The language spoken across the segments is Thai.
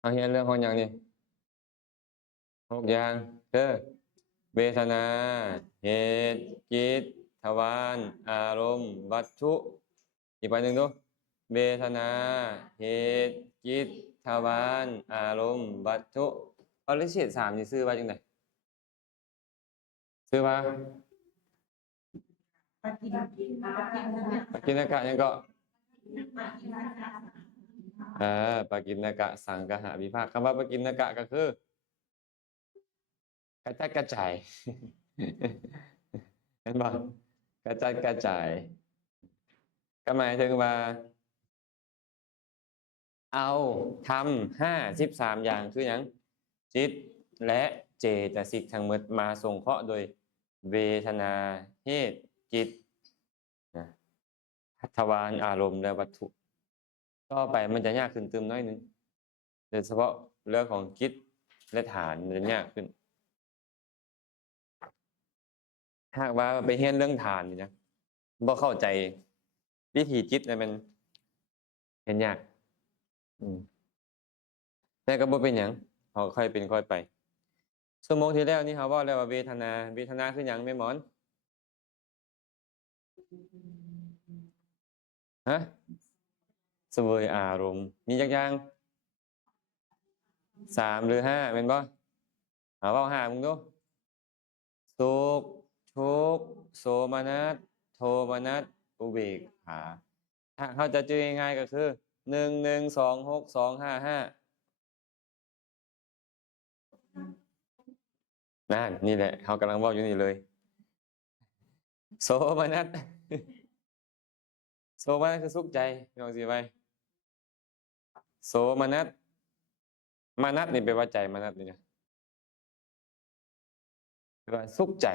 เอาเฮียนเรื่องของอย่างนี้6อย่างคือเวทนาเหตุจิตทวารอารมณ์วัตถุอีกไปหนึ่งดูเวทนาเหตุจิตทวารอารมณ์วัตถุเอาลิเศษ3นี่ซื้อไว้จังไดซื้อว่าปกิณกะยังก็ปกิณกะสังกหะวิภาคคำว่าปกิณกะก็คือกระจัดกระจายเห็นบ่กระจัดกระจายก็หมายถึงว่าเอาทำ53อย่างคืออย่างจิตและเจตสิกทั้งหมดมาส่งเคราะห์โดยเวทนาเหตุจิตนะทวารอารมณ์และวัตถุต่อไปมันจะยากขึ้นเติมน้อยนึงโดยเฉพาะเรื่องของจิตและฐานมันจะยากขึ้นหากว่าไปเรียนเรื่องฐานนี่นะบ่เข้าใจวิธีจิตเนี่ยมันเห็นยากแต่ก็บ่เป็นหยังเขาค่อยเป็นค่อยไปชั่วโมงที่แล้วนี่เขาว่าแล้วว่าเวทนาคือหยังแม่หมอนฮะเสวยอารมณ์มีจักอย่าง3หรือ5แม่นบ่เอาเว้า5มึงดูสุขทุกข์โสมนัสโทมนัสอุเบกขาถ้าเขาจะจื้อง่ายๆก็คือ1 1 2 6 2 5 5นั่นนี่แหละเขากำลังเว้าอยู่นี่เลยโสมนัสโสมนัสคือสุขใจลองสิไว้โสมนัสมานัสนี่แปลว่าใจมานัสนี่นะแปลว่าสุขใจ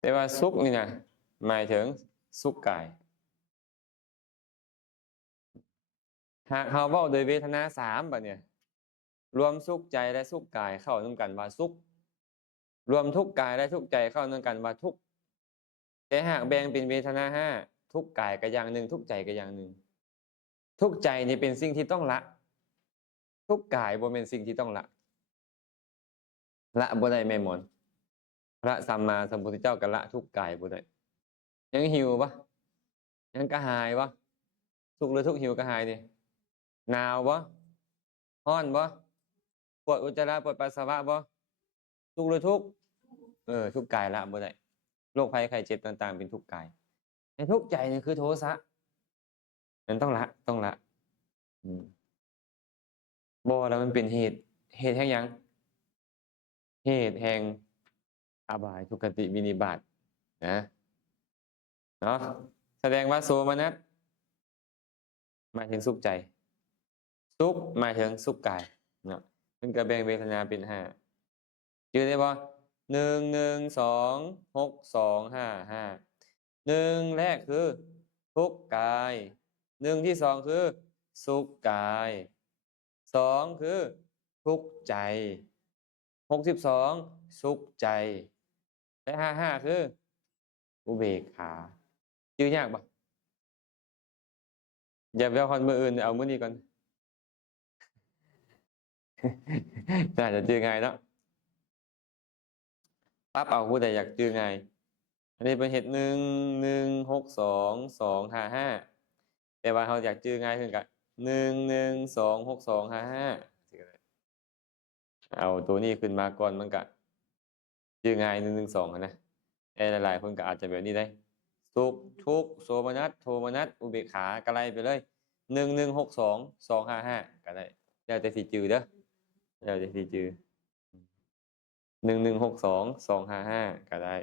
แต่ว่าสุขนี่นะหมายถึงสุขกายหากเขาเว้าโดยเวทนา3บัดเนี่ยรวมสุขใจและสุขกายเข้านำกันว่าสุขรวมทุกข์กายและทุกข์ใจเข้านำกันว่าทุกข์แต่หากแบ่งเป็นเวทนา5ทุกข์กายก็อย่างหนึ่งทุกข์ใจก็อย่างหนึ่งทุกข์ใจนี่เป็นสิ่งที่ต้องละทุกข์กายบ่เป็นสิ่งที่ต้องละบ่ได้แม่หมอนพระสัมมาสัมพุทธเจ้าก็ละทุกข์กายบ่ได้ยังหิวปะยังกระหายวะทุกข์หรือทุกข์หิวกระหายนี่หนาวบ่ร้อนบ่ปวดอุจจาระปวดปัสสาวะบ่ทุกข์หรือทุกข์ทุกข์กายละบ่ได้โรคภัยไข้เจ็บต่างๆเป็นทุกข์กายในทุกข์ใจนี่คือโทสะมันต้องละบ่แล้วมันเป็นเหตุแห่งหยังเหตุแห่งอบายทุกขติวินิบาตนะเนาะแสดงว่าโสมนัสหมายถึงสุขใจสุขหมายถึงสุขกายเนาะมันก็แบ่งเวทนาเป็น5ชื่อได้บ่1 1 2 6 2 5 5 1แรกคือทุกข์กาย1ที่2คือสุขกาย2คือทุกข์ใจ62สุขใจและ55คืออุเบกขาชื่อยากบ่อย่าไปเอาคนมื้ออื่นเอามื้อนี้ก่อน น่าจะชื่อง่ายเนาะปั๊บเอาผู้ใดอยากจื้อไงอันนี้เป็นเห็ด1 1 6 2 2 5 5แต่ว่าเขาอยากจื้อง่ายขึ้นกับ1 1 2 6 2 5 5เอาตัวนี้ขึ้นมาก่อนมันก็จื้อง่าย1 1 2นะแต่หลายๆคนก็อาจจะแบบนี้ได้สุขทุกข์โสมนัสโทมนัสอุเบกขาก็ไล่ไปเลย1 1 6 2 2 5 5ก็ได้แล้วแต่สิจื้อเด้อแล้วแต่สิจื้อ1 1 6 2 2 5 5ก็ได้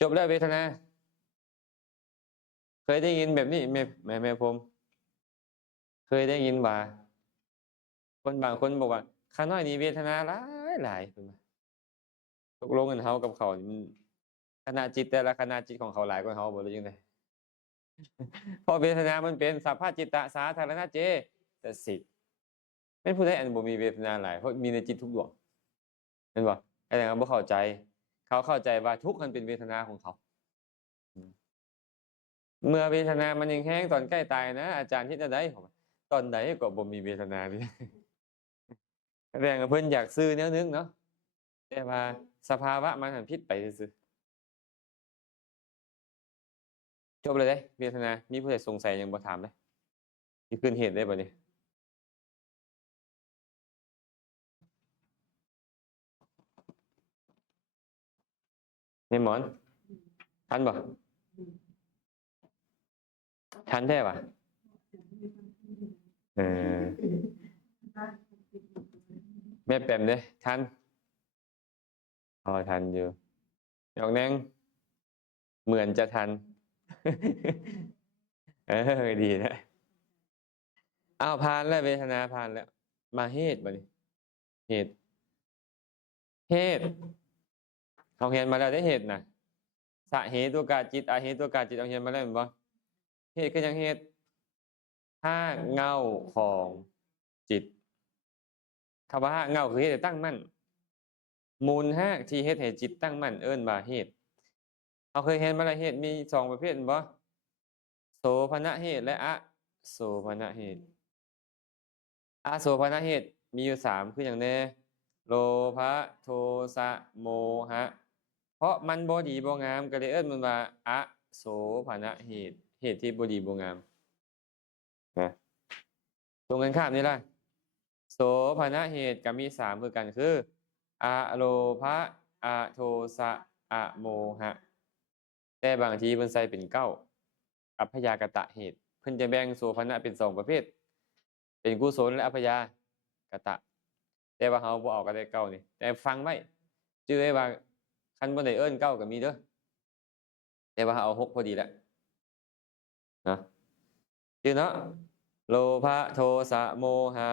จบแล้วเวทนาเคยได้ยินแบบนี้แม่ผมเคยได้ยินว่าคนบางคนบอกว่าข้าน้อยนี่เวทนาหลายเพิ่นว่าตกลงกันเฮากับเขานี่ขณะจิตแต่ละขณะจิตของเขาหลายกว่าเฮาบ่หรือจังได๋เพราะเวทนามันเป็นสัพพะจิตตสาธารณเจตสิกแม่นผู้ใดอันบ่มีเวทนาหลายเพราะมีในจิตทุกดวงแม่นบ่แต่เขาบ่เข้าใจเขาเข้าใจว่าทุกข์มันเป็นเวทนาของเขา เมื่อเวทนามันยังแห้งตอนใกล้ตายนะอาจารย์ที่จะได้ผมตอนใดก็บ่มีเวทนานี่ แสดงว่าเพิ่นอยากซื้อแนวนึงเนาะแต่ว่าสภาวะมันหันผิดไปซื่อๆจบเลยเด้เวทนามีผู้ใดสงสัยหยังบ่ถามเลยสิขึ้นเหตุได้บ่นี่แม่หมอนทันบ่ทันแท้บ่เออแม่แปมเด้ทันอ๋อทันอยู่ยอกแนงเหมือนจะทัน เออดีนะอ้าวผ่านแล้วเวทนาผ่านแล้วมาเหตุบ่นี่เหตุเขาเรียนมาแล้วได้เหตุน่ะสะเหตุกาจิตอาเหตุกาจิตเอาเรียนมาแล้วแม่นบ่เหตุคือหยังเหตุรากเหง้าของจิตคำว่ารากเหง้าคือเหตุให้ตั้งมั่นมูลรากที่เฮ็ดให้จิตตั้งมั่นเอิ้นว่าเหตุเราเคยเห็นมาแล้วเหตุมีสองประเภทแม่นบ่โสภณเหตุและอโสภณเหตุอโสภณเหตุมีอยู่3คือหยังแน่โลภะโทสะโมหะเพราะมันบ่ดีบ่งามก็เลยเอิ้นมันว่าอโสภณเหตุเหตุที่บ่ดีบ่งามนะตรงกันข้ามนี่ล่ะโสภณเหตุก็มี3คือกันคืออโลภะอโทสะอโมหะแต่บางทีเพิ่นใส่เป็น9อัพพยากตะเหตุเพิ่นจะแบ่งโสภณะเป็น2ประเภทเป็นกุศลและอัพพยากตะแต่ว่าเฮาบ่เอาก็ได้เก้านี่แต่ฟังไว้จื่อไว้ว่าคันบ่ได้เอิ้นเก้าก็มีเด้อแต่ว่าเอา6พอดีแล้วเนาะจื่อเนาะโลภะโทสะโมหะ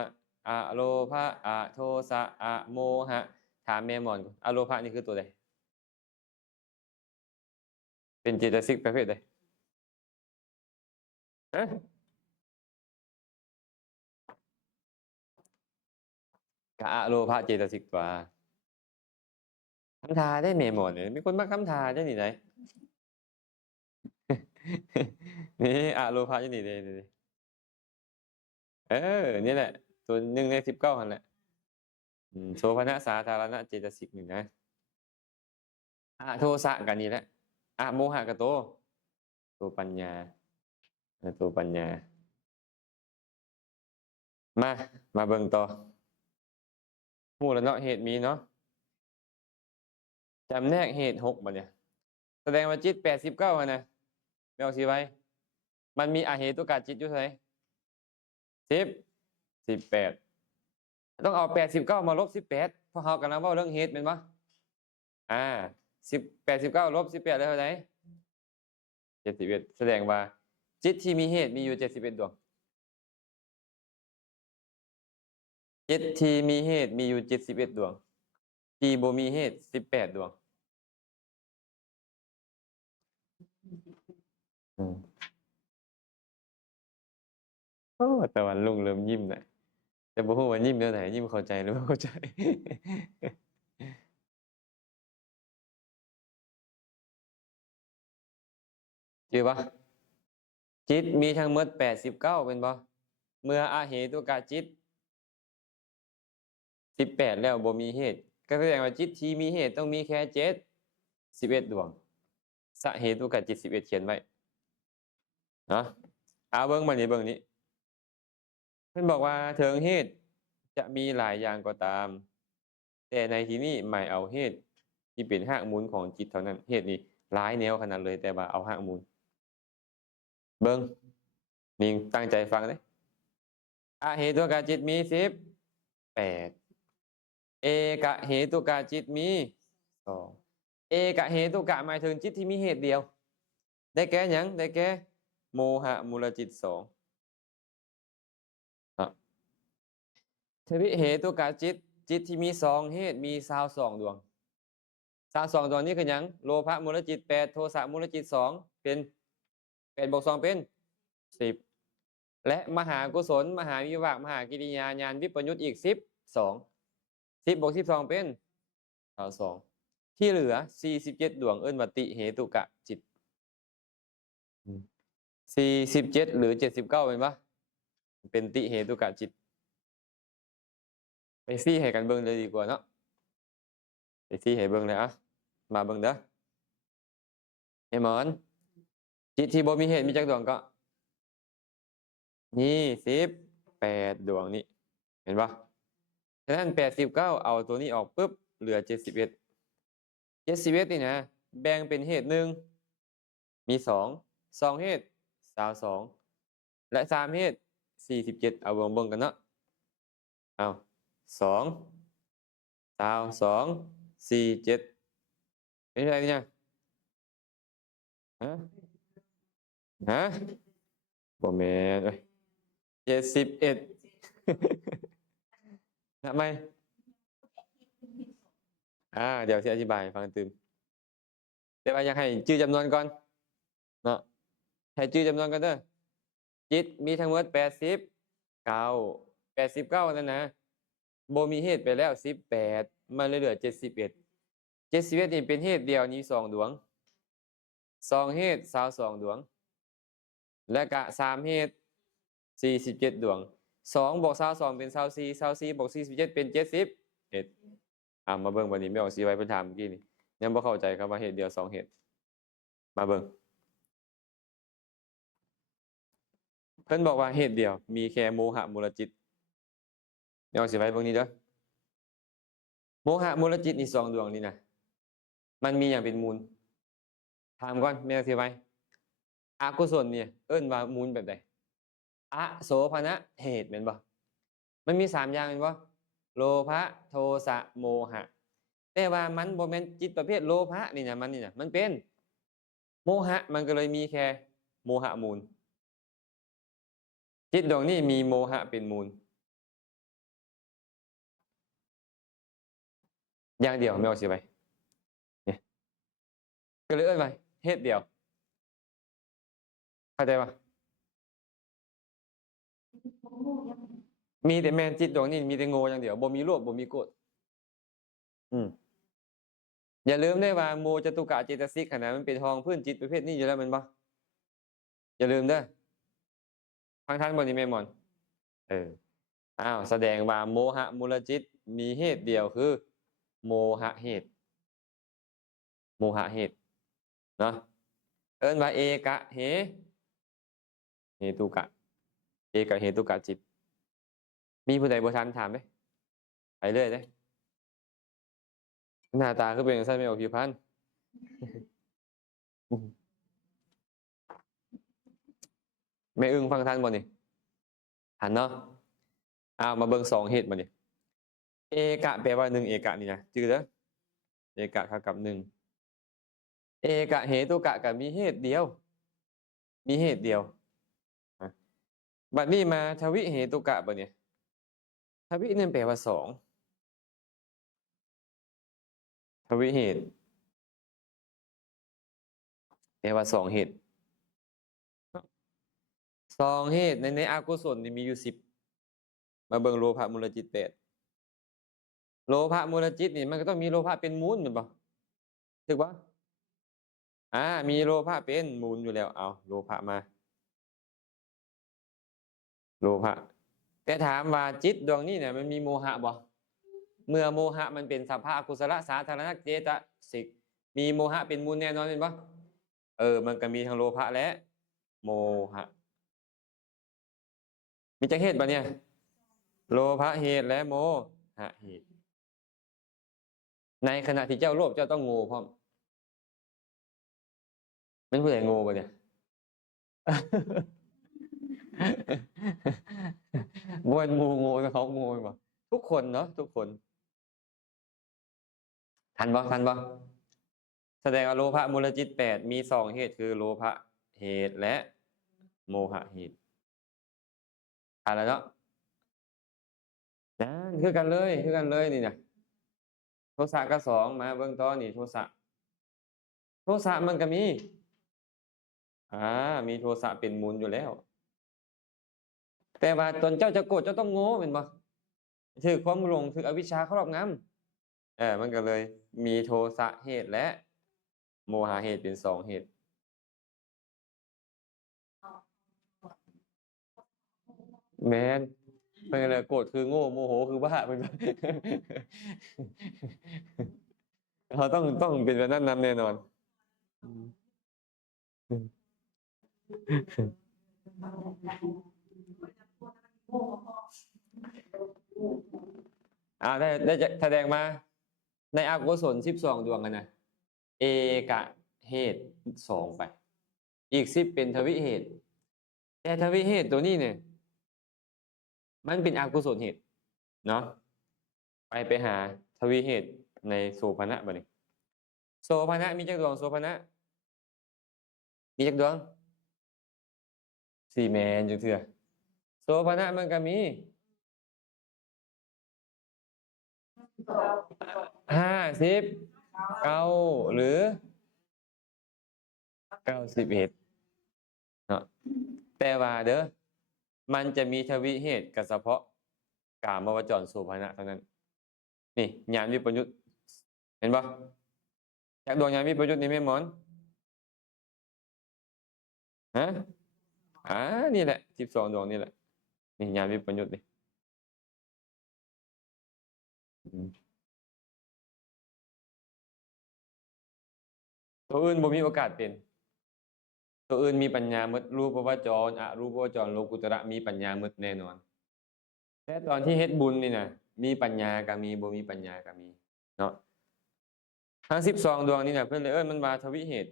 อโลภะอโทสะอโมหะถามแม่หมอนก่อนอโลภะนี่คือตัวใดเป็นเจตสิกประเภทใดฮะก็อโลภะเจตสิกตัวคำทาได้แม่หมอนเนี่ยมีคนมาคำทาจังนี่ได นี่อโลภะอยู่นี่เด้เออนี่แหละตัว1ใน19นั่นแหละโสภณะสาธารณะเจตสิกนี่นะโทสะก็นี่แหละโมหะก็ตัวปัญญาตัวปัญญามาเบิ่งต่อฮู้แล้วเนาะเหตุมีเนาะจำแนกเหตุ6บัดเนี่ยแสดงว่าจิต89อะนะแม่นเอาสิไว้มันมีอเหตุกะจิตอยู่เท่าไหร่10 18ต้องเอา89มาลบ18เพราะเฮากำลังเว้าเรื่องเหตุแม่นบ่89ลบ18ได้เท่าไหร่71แสดงว่าจิตที่มีเหตุมีอยู่71ดวงจิตที่มีเหตุมีอยู่71ดวงที่บ่มีเหตุ18ดวงโอ้ตะวันลุงเริ่มยิ้มแล้วแต่บ่ฮู้ว่ายิ้มแนวไหนยิ้มเข้าใจหรือบ่เข้าใจ จือบ่จิตมีทั้งหมด89แม่นบ่เมื่ออเหตุกะจิต18แล้วบ่มีเหตุก็แสดงว่าจิตที่มีเหตุต้องมีแค่71ดวงสเหตุกะจิต11เขียนไว้เนาะเบิ่งมานี่เบิ่งนี้เพิ่นบอกว่าถึงเหตุจะมีหลายอย่างก็ตาม แต่ในที่นี้หมายเอาเหตุที่เป็นรากมูลของจิตเท่านั้นเหตุนี้หลายแนวขนาดเลยแต่ว่าเอารากมูลเบิ่งนี่ตั้งใจฟังเด้อเหตุกะจิตมี18เอกเหตุกะจิตมี2เอกเหตุกะหมายถึงจิตที่มีเหตุเดียวได้แก่หยังได้แก่โมหะมูลจิต2ทวิเหตุกะจิตที่มี2เหตุมี22ดวง22ดวงนี้คือหยังโลภะมูลจิต8โทสะมูลจิต2เป็น8บวก2เป็น10และมหากุศลมหาวิบากมหากิริยาญาณวิปยุตอีก12 10บวก12เป็น22ที่เหลือ47ดวงเอิ้นว่าติเหตุกะจิต 47หรือ79เป็นปะเป็นติเหตุกะจิตไปซี่ให้กันเบิ่งเลยดีกว่าเนาะไปซี่ให้เบิ่งเลยอ่ะมาเบิ่งเด้อไอ้หมอนจิตที่บ่มีเหตุมีจักดวงก็นี่18ดวงนี่เห็นปะฉะนั้น89เอาตัวนี้ออกปุ๊บเหลือ71นี่นะแบ่งเป็นเหตุหนึ่งมี2เหตุ22และ3เหตุ47เอาเบิ่งกันเนาะเอา2 เป็นไรเนี่ยฮะบ่แม่นเอ้ย71ทำไมเดี๋ยวสิอธิบายให้ฟังตื่มแต่ว่าอยากให้ชื่อจำนวนก่อนเนาะให้ชื่อจำนวนกันเด้อจิตมีทั้งหมด89นั่นนะบ่มีเหตุไปแล้ว18มันเลยเหลือ71นี่เป็นเหตุเดียวนี้2ดวง2เหตุ22ดวงและก็3เหตุ47ดวง2บวก22เป็น24 24บวก47เป็น71มาเบิ่งบัดนี้ไม่ออกสิไว้เพิ่นถามเมื่อกี้นี่ยังบ่เข้าใจครับว่าเหตุเดียว2เหตุมาเบิ่งเพิ่นบอกว่าเหตุเดียวมีแค่โมหะมูลจิตไม่ออกสิไว้เบิ่งนี้เด้อโมหะมูลจิตนี่2ดวงนี่นะมันมีหยังเป็นมูลถามก่อนแม่อธิบายอกุศลเนี่ยเอิ้นว่ามูลแบบใดอโสภณเหตุแม่นบ่มันมี3อย่างแม่นบ่โลภะโทสะโมหะแต่ว่ามันบ่แม่นจิตประเภทโลภะนี่นะมันเป็นโมหะมันก็เลยมีแค่โมหะมูลจิตดวงนี้มีโมหะเป็นมูลอย่างเดียวไม่เอาสิไปเนี่ยก็เลยเอิ้นว่าเหตุเดียวเข้าใจปะมีแต่แมนจิตดวงนี้มีแต่โง่อย่างเดียวบ่มีโลภบ่มีโกรธอย่าลืมได้ว่าโมจตุกะเจตสิกขณะมันเป็นทองพื้นจิตประเภทนี้อยู่แล้วมันบ่อย่าลืมเด้อฟังท่านบ่นี่แม่หมอนแสดงว่าโมหะมูลจิตมีเหตุเดียวคือโมหะเหตุเนาะเอิ้นว่าเอกะเหตุกะเอกะเหตุกะจิตมีผู้ใดบ่ทันถามเด้ไปเรื่อยเด้หน้าตาคือเป็นจังซั่นแม่ออกผิวพรรณแม่อึ้งฟังทันบ่นี่ทันเนาะมาเบิ่ง2เหตุบัดนี้เอกะแปลว่า1เอกะนี่นะจื่อเด้อเอกะเท่ากับ1เอกะเหตุกะก็มีเหตุเดียวบัดนี้มาทวิเหตุกะบัดนี้ทวินั่นแปลว่า2ทวิเหตุแปลว่า2เหตุ2เหตุในอกุศลนี่มีอยู่10มาเบิ่งโลภะมูลจิต8โลภะมูลจิตนี่มันก็ต้องมีโลภะเป็นมูลแม่นบ่ถูกบ่มีโลภะเป็นมูลอยู่แล้วเอาโลภะมาโลภะแต่ถามว่าจิตดวงนี้เนี่ยมันมีโมหะบ่เมื่อโมหะมันเป็นสัพพะอกุศลสาธารณเจตสิกมีโมหะเป็นมูลแน่นอนแม่นบ่มันก็มีทั้งโลภะและโมหะมีจักเหตุบ่เนี่ยโลภะเหตุและโมหะเหตุในขณะที่เจ้าโลภเจ้าต้องโง่พร้อมเป็นผู้ใดโง่บ่เนี่ยบ่แม่นหมู่โง่แต่เขาโง่บ่ทุกคนเนาะทุกคนทันบ่แสดงว่าโลภะมูลจิต8มี2เหตุคือโลภะเหตุและโมหะเหตุแล้วเนาะคือกันเลยนี่นะโทสะก็2มาเบิ่งต่อนี่โทสะมันก็มีมีโทสะเป็นมูลอยู่แล้วแต่ว่าตอนเจ้าจะโกรธเจ้าต้องโง่แม่นบ่ถูกความหลงถูกอวิชชาครอบงำมันก็เลยมีโทสะเหตุและโมหะเหตุเป็น2เหตุ แม่นเพิ่นก็เลยโกรธคือโง่โมโหคือบ้าเพิ่นว่าเขาต้องเป็นแบบนั้นนำแน่นอนอืมอืมได้จะแสดงมาในอกุศล12ดวงอะนะเอกเหตุ2ไปอีก10เป็นทวิเหตุแต่ทวิเหตุตัวนี้เนี่ยมันเป็นอกุศลเหตุเนาะไปหาทวิเหตุในโสภณะบัดนี้โสภณะมีจักดวงโสภณะมีจักดวง4แม่นจังเทื่อโสภณะมันก็มี50 9หรือ91เนาะแต่ว่าเด้อมันจะมีทวิเหตุก็เฉพาะกามวจรโสภณะเท่านั้นนี่ญาณวิปยุตเห็นบ่จากดวงญาณวิปยุตนี่แม่หมอนฮะอ่านี่แหละ12ดวงนี่แหละนี่ญาณวิปยุตนี่อืมตัวอื่นบ่มีโอกาสเป็นตัวอื่นมีปัญญาหมดรูปวจรอรูปวจรโลกุตระมีปัญญาหมดแน่นอนแต่ตอนที่เฮ็ดบุญนี่น่ะมีปัญญาก็มีบ่มีปัญญาก็มีเนาะทั้ง12ดวงนี่น่ะเพิ่นเลยมันว่าทวิเหตุ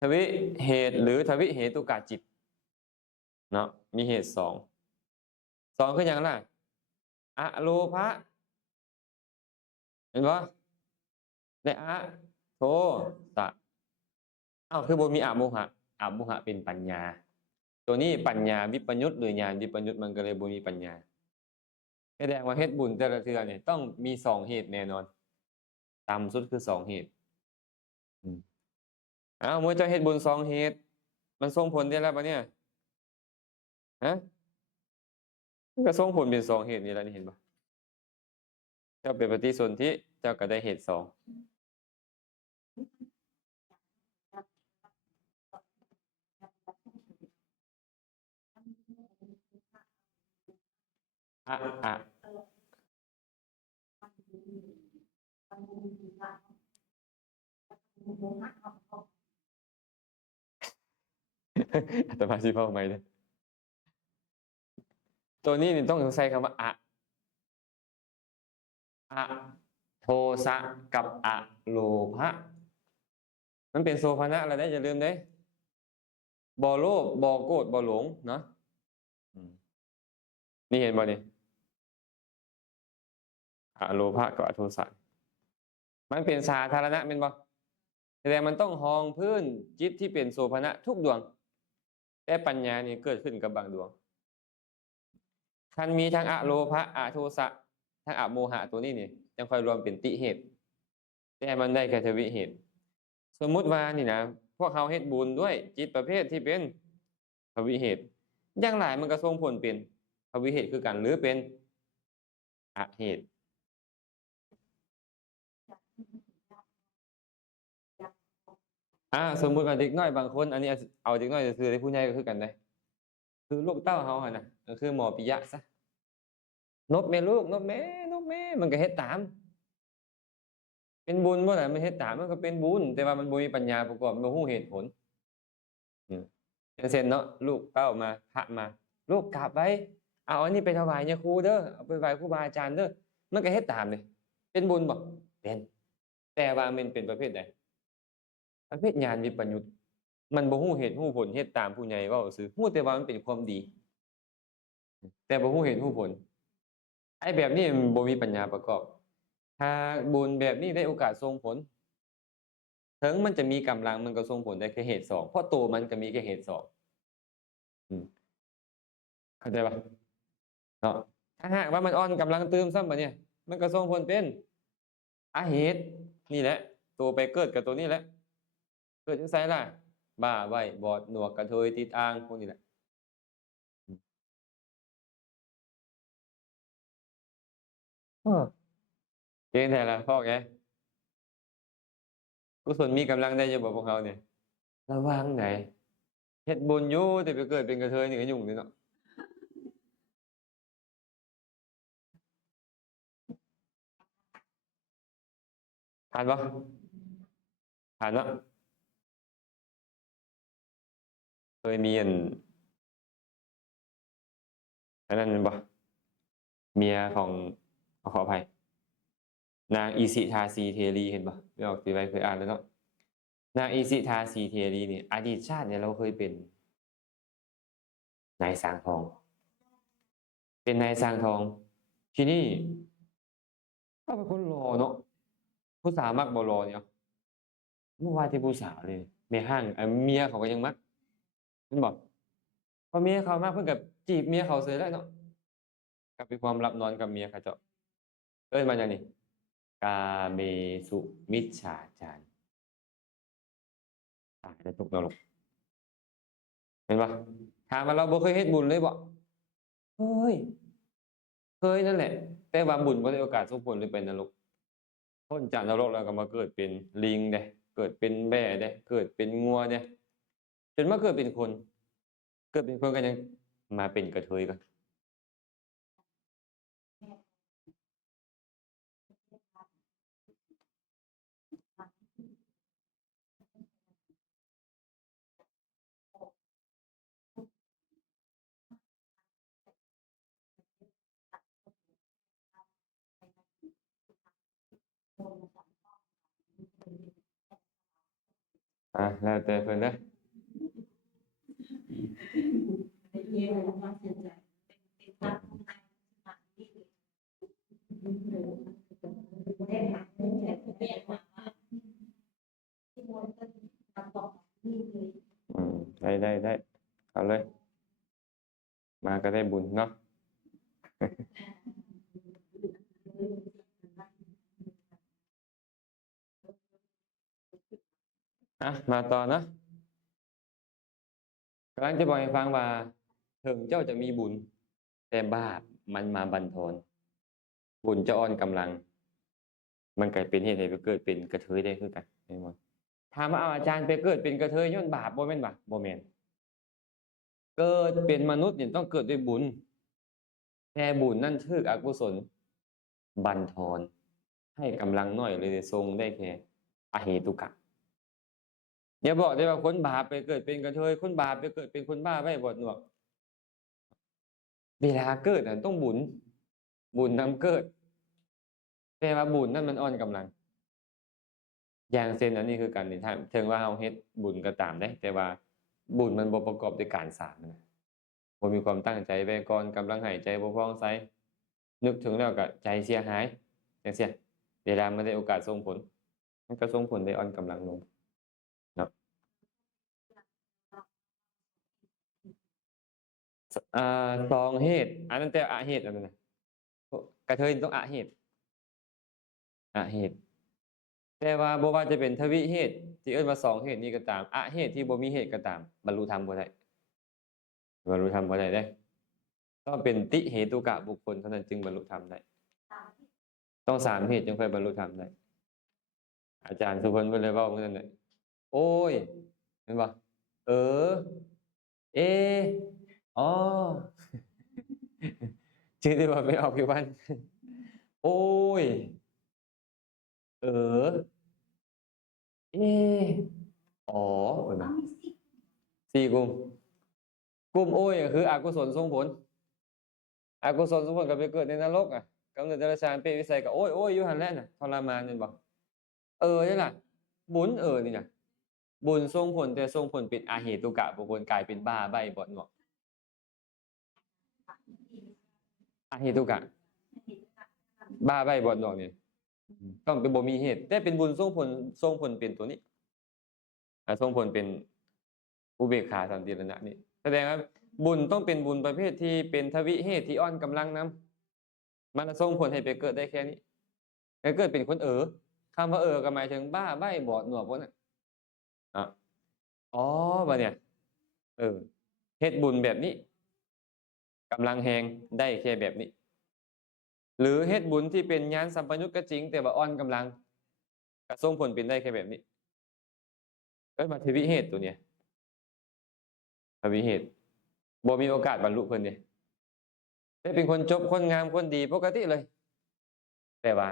ทวิเหตุหรือทวิเหตุกะจิตเนาะมีเหตุ2คือหยังล่ะอโลภะเห็นบ่ได้โทสะอ้าวคือบ่มีอโมหะอโมหะเป็นปัญญาตัวนี้ปัญญาวิปยุตหรือญาณวิปยุตมันก็เลยบ่มีปัญญาแสดงว่าเฮ็ดบุญแต่ละเทื่อเนี่ยต้องมี2เหตุแน่นอนต่ำสุดคือ2เหตุอืมอ้าวเมื่อเจ้าเฮ็ดบุญ2เหตุมันส่งผลได้แล้วบัดเนี่ยฮะมันก็ส่งผลเป็น2เหตุนี่แหละนี่เห็นบ่เจ้าเป็นปฏิสนธิเจ้าก็ได้เหตุ2อะอะอาตมาสิเว้าใหม่เด้อตัวนี้นี่ต้องใช้คำว่าอะโทสะกับอะโลภะมันเป็นโสภณะแล้วเด้อย่าลืมเด้บ่โลภบ่โกรธบ่หลงเนาะอืมนี่เห็นบ่นี่อะโลภะกับอะโทสะมันเป็นสาธารณะแม่นบ่แสดงมันต้องรองพื้นจิตที่เป็นโสภณะทุกดวงแต่ปัญญานี่เกิดขึ้นกับบางดวงคันมีทั้งอะโลภะอะโทสะทั้งอะโมหะตัวนี้นี่จังค่อยรวมเป็นติเหตุแต่มันได้แค่ทวิเหตุสมมุติว่านี่นะพวกเขาเฮ็ดบุญด้วยจิตประเภทที่เป็นภวิเหตุอย่างหลายมันก็ส่งผลเป็นภวิเหตุคือกันหรือเป็นอเหตุสมมุติว่าเด็กน้อยบางคนอันนี้เอาเด็กน้อยซื่อๆได้ผู้ใหญ่ก็คือกันได้คือลูกเต้าเฮาหั่นน่ะก็คือหมอปิยะซะนบแม่ลูกนบแม่นบแม่มันก็เฮ็ดตามเป็นบุญบ่ล่ะมันเฮ็ดตามมันก็เป็นบุญแต่ว่ามันบ่มีปัญญาประกอบบ่รู้เหตุผลอืมอย่างเช่นเนาะลูกเต้ามาพระมาลูกกราบไว้เอาอันนี้ไปถวายยาคูเด้อเอาไปไหว้ครูบาอาจารย์เด้อมันก็เฮ็ดตามนี่เป็นบุญบ่เป็นแต่ว่ามันเป็นประเภทใดประเภทญาณวิปยุตมันบ่รู้เหตุรู้ผลเฮ็ดตามผู้ใหญ่เว้าซื่อรู้แต่ว่ามันเป็นความดีแต่บ่รู้เหตุรู้ผลไอ้แบบนี้มันบ่มีปัญญาประกอบถ้าบุญแบบนี้ได้โอกาสส่งผลถึงมันจะมีกำลังมันก็ส่งผลได้แค่เหตุ2เพราะตัวมันก็มีแค่เหตุ2อืมเข้าใจเปล่าเนาะถ้าหากว่ามันอ่อนกำลังเติมซ้ำบัดเนี่ยมันก็ส่งผลเป็นอาเหตุนี่แหละตัวไปเกิดกับตัวนี้แหละเกิดจังไสล่ะบ้าใบ้บอดหนวกกระเทยติดอ่างพวกนี้แหละอืมอ้อเก่งแท้ล่ะพ่อแกกุศลมีกำลังได้อยู่บ่พวกเราเนี่ยระวังไหน เฮ็ดบุญอยู่แต่ไปเกิดเป็นกระเทยนี่ก็ยุ่งเลยเนาะผ่านบ่ผ่านเนาะเคยมีอันนั้นบ่เมียของขออภัยนางอีสิทาสีเทรีเห็นบ่ไม่ออกตีไว้เคยอ่านแล้วเนาะนางอีสิทาสีเทรีนี่อดีตชาติเนี่ยเราเคยเป็นนายสร้างทอง เป็นนายสร้างทอง ทีนี้ก็เป็นคนรอเนาะผู้สาวมักบ่รอเนี่ยเมื่อวานที่ผู้สาวเลยเมียห้างเมียเขาก็ยังมักเพิ่นบอกพอเมียเขามักเพิ่นก็จีบเมียเขาเสียแล้วเนาะก็เป็นความลับนอนกับเมียเขาเจ้าเอิ้นมาจังนี่กาเมสุมิจฉาจารตายแล้วตกนรกเห็นบ่ถามว่าเราบ่เคยเฮ็ดบุญเลยบ่เฮ้ยเคยนั่นแหละ แต่ว่าบุญบ่ได้โอกาสส่งผลหรือไปนรกพ้นจากนรกแล้วก็มาเกิดเป็นลิงเด้เกิดเป็นแบะเด้เกิดเป็นงัวเด้จนมาเกิดเป็นคน เกิดเป็นคนก็ยังมาเป็นกระเทยก่อนแล้วแต่เพิ่นเด้อได้เอาเลย มาก็ได้บุญเนาะมาต่อเนาะกำลังจะบอกให้ฟังว่าถึงเจ้าจะมีบุญ แต่บาปมันมาบั่นทอน บุญจะอ่อนกำลัง มันก็เป็นเหตุให้ไปเกิดเป็นกระเทยได้คือกันแม่นบ่ถามว่าเอาอาจารย์ไปเกิดเป็นกระเทยย้อนบาปบ่แม่นบ่บ่แม่นเกิดเป็นมนุษย์นี่ต้องเกิดด้วยบุญ แต่บุญนั่นถูกอกุศลบั่นทอน ให้กำลังน้อยเลยทรงได้แค่อเหตุกะอย่าบอกได้ว่าคนบาปไปเกิดเป็นกระเทยคนบาปไปเกิดเป็นคนบ้าไว้บ่หนวกเวลาเกิดน่ะต้องบุญนำเกิด แต่ว่าบุญนั่นมันอ่อนกำลัง อย่างเช่นอันนี้คือกันนี่ถ้าถึงว่าเฮาเฮ็ดบุญก็ตามเด้แต่ว่าบุญมันบ่ประกอบด้วยการสร้างนะบ่มีความตั้งใจไว้ก่อนกำลังหายใจบ่ผ่องใสนึกถึงแล้วก็ใจเสียหายจังซี้เวลามันได้โอกาสส่งผล มันก็ส่งผลได้อ่อนกำลังลงเนาะสองเหตุอันนั้นแต่อเหตุอันนั้นน่ะกระเทยต้องอเหตุเหตุ แต่ว่าบ่ว่าจะเป็นทวิเหตุที่เอิ้นว่าสองเหตุนี้ก็ตามอเหตุที่บ่มีเหตุก็ตามบรรลุธรรมบ่ได้บรรลุธรรมบ่ได้เด้ต้องเป็นติเหตุกะบุคคลเท่านั้นจึงบรรลุธรรมได้ต้องสามเหตุจึงค่อยบรรลุธรรมได้อาจารย์สุพลเพิ่นเลยเว้ามื้อนั้นน่ะโอ๊ยเห็นบ่เออเออ๋อชื่อที่ว่าไม่ออกผิวพรรณโอ๊ยเออเออ๋อเพิ่นว่า4กลุ่มกลุ่มโอ้ยก็คืออกุศลส่งผลอกุศลส่งผลก็ไปเกิดในนรกกำเนิดเดรัจฉานเปรตวิสัยก็โอ๊ยอยู่หั่นแหละน่ะทรมานแม่นบ่นี่ล่ะบุญนี่น่ะบุญส่งผลแต่ส่งผลเป็นอเหตุกะบุคคลกลายเป็นบ้าใบ้บ่เนาะอเหตุกะบ้าใบ้บ่เนาะนี่ต้องเป็นบ่มีเหตุแต่เป็นบุญส่งผลเป็นตัวนี้ส่งผลเป็นอุเบกขาสันติรณะนี่แสดงว่าบุญต้องเป็นบุญประเภทที่เป็นทวิเหตุที่อ่อนกำลังนำมันส่งผลให้ไปเกิดได้แค่นี้ให้เกิดเป็นคนคำว่าก็หมายถึงบ้าใบ้บอดหนวกพวกนั้นอ๋อบัดเนี่ยเฮ็ดบุญแบบนี้กำลังแฮงได้แค่แบบนี้ หรือเฮ็ดบุญที่เป็นญาณสัมปยุตก็จริงแต่ว่าอ่อนกำลังก็ส่งผลเป็นได้แค่แบบนี้เอิ้นว่าทวิเหตุตัวเนี้ย ทวิเหตุบ่มีโอกาสบรรลุเพิ่นเด้ได้เป็นคนจบคนงามคนดีปกติเลย แต่ว่า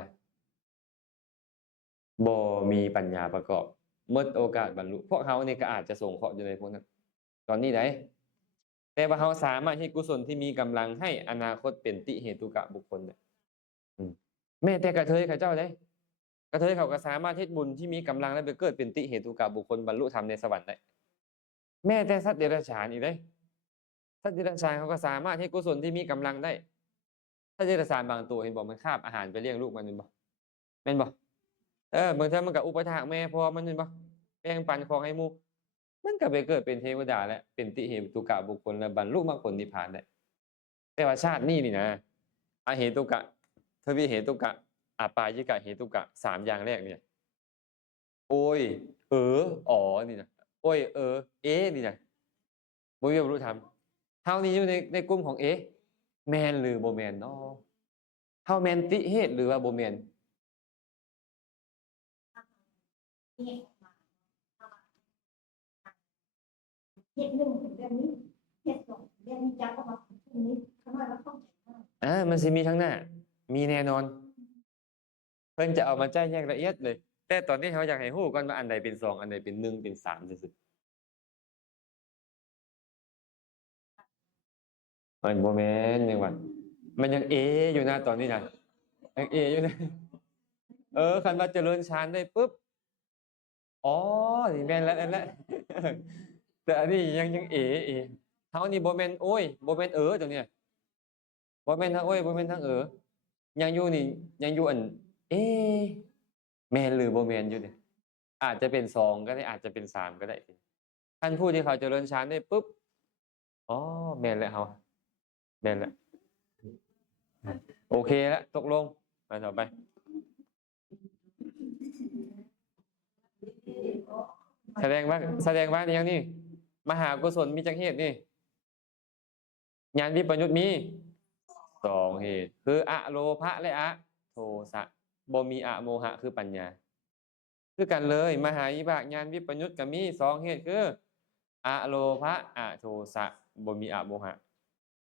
บ่มีปัญญาประกอบหมดโอกาสบรรลุพวกเรานี่ก็อาจจะสงเคราะห์อยู่ในพวกนั้นตอนนี้ได้แต่ว่าเราสามารถเฮ็ดกุศลที่มีกำลังให้อนาคตเป็นติเหตุกะบุคคลได้อืมแม้แต่กระเทยเขาเจ้าเด้กระเทยเขาก็สามารถเฮ็ดบุญที่มีกำลังและไปเกิดเป็นติเหตุกะบุคคลบรรลุธรรมในสวรรค์ได้แม้แต่สัตว์เดรัจฉานอีกเด้สัตว์เดรัจฉานเขาก็สามารถเฮ็ดกุศลที่มีกำลังได้สัตว์เดรัจฉานบางตัวเห็นบ่มันคาบอาหารไปเลี้ยงลูกมันแม่นบ่แม่นบ่บางเทื่อมันก็อุปถากแม่พ่อมันแม่นบ่แบ่งปันของให้หมู่มันก็ไปเกิดเป็นเทวดาและเป็นติเหตุกะบุคคลและบรรลุมรรคผลนิพพานได้แต่ว่าชาตินี้นี่นะอเหตุกะทวิเหตุกะอาปายิกะเหตุกะ3อย่างแรกเนี่ยโอย อ๋อนี่นะโอยนี่นะบ่มีบรรลุธรรมเฮานี่อยู่ในกลุ่มของแม่นหรือบ่แม่นน้อเฮาแม่นติเหตุหรือว่าบ่แม่นเฮ็ด1เป็นแบบนี้เฮ็ด2เป็นแบบนี้จักออกมาเป็นแบบนี้เขาน้อยว่าเข้าใจมากมันสิมีทั้งหน้ามีแน่นอนเพิ่นจะเอามาแจ้งแยกละเอียดเลย แต่ตอนนี้เฮาอยากให้รู้ก่อนว่าอันใดเป็น2อันใดเป็น1เป็น3ซื่อๆมันบ่แม่นจังว่ามันยังอยู่นะตอนนี้น่ะยังอยู่นะคันว่าเจริญฌานได้ปุ๊บอ๋อนี่แม่นแล้วนั่นแหละแต่อันนี้ยังเฮานี่บ่แม่นโอ๊ยบ่แม่นตรงเนี้ยบ่แม่นทั้งโอ๊ยบ่แม่นทั้งยังอยู่นี่ยังอยู่อันแม่นหรือบ่แม่นอยู่นี่อาจจะเป็น2ก็ได้อาจจะเป็น3ก็ได้ท่านผู้ที่เขาเจริญฌานได้ปุ๊บอ๋อแม่นแล้วเฮาแม่นแล้วโอเคแล้วตกลงมาต่อไปแสดงว่าอย่างนี้มหากุศลมีจักเหตุนี่ญาณวิปยุตมี2เหตุคืออโลภะและอโทสะบ่มีอโมหะคือปัญญาคือกันเลยมหาวิบากญาณวิปยุตก็มี2เหตุคืออโลภะอโทสะบ่มีอโมหะ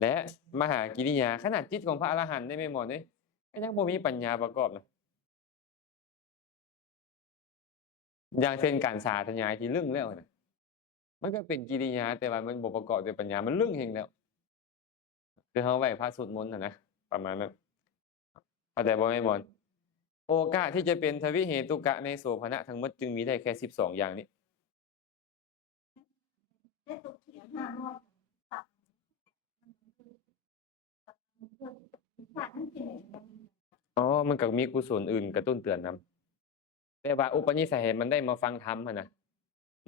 และมหากิริยาขนาดจิตของพระอรหันต์ได้ไม่หมดเด้ก็ยังบ่มีปัญญาประกอบนะอย่างเช่นการสาธยายที่ลึ่งแล้วน่ะมันก็เป็นกิริยาแต่ว่ามันบ่ประกอบด้วยปัญญามันลึ่งแฮ่งแล้วคือเฮาไหว้พระสวดมนต์น่ะนะประมาณนั้นเข้าใจบ่แม่มอนโอกาสที่จะเป็นทวิเหตุกะในโสภณะทั้งหมดจึงมีได้แค่12อย่างนี้ ได้ตกเถียง500ตัดมันคือตัดมันคือขาดนั่นสิมันอ๋อมันก็มีกุศลอื่นกระตุ้นเตือนนำแต่ว่าอุปนิสัยให้มันได้มาฟังธรรมหั้นน่ะ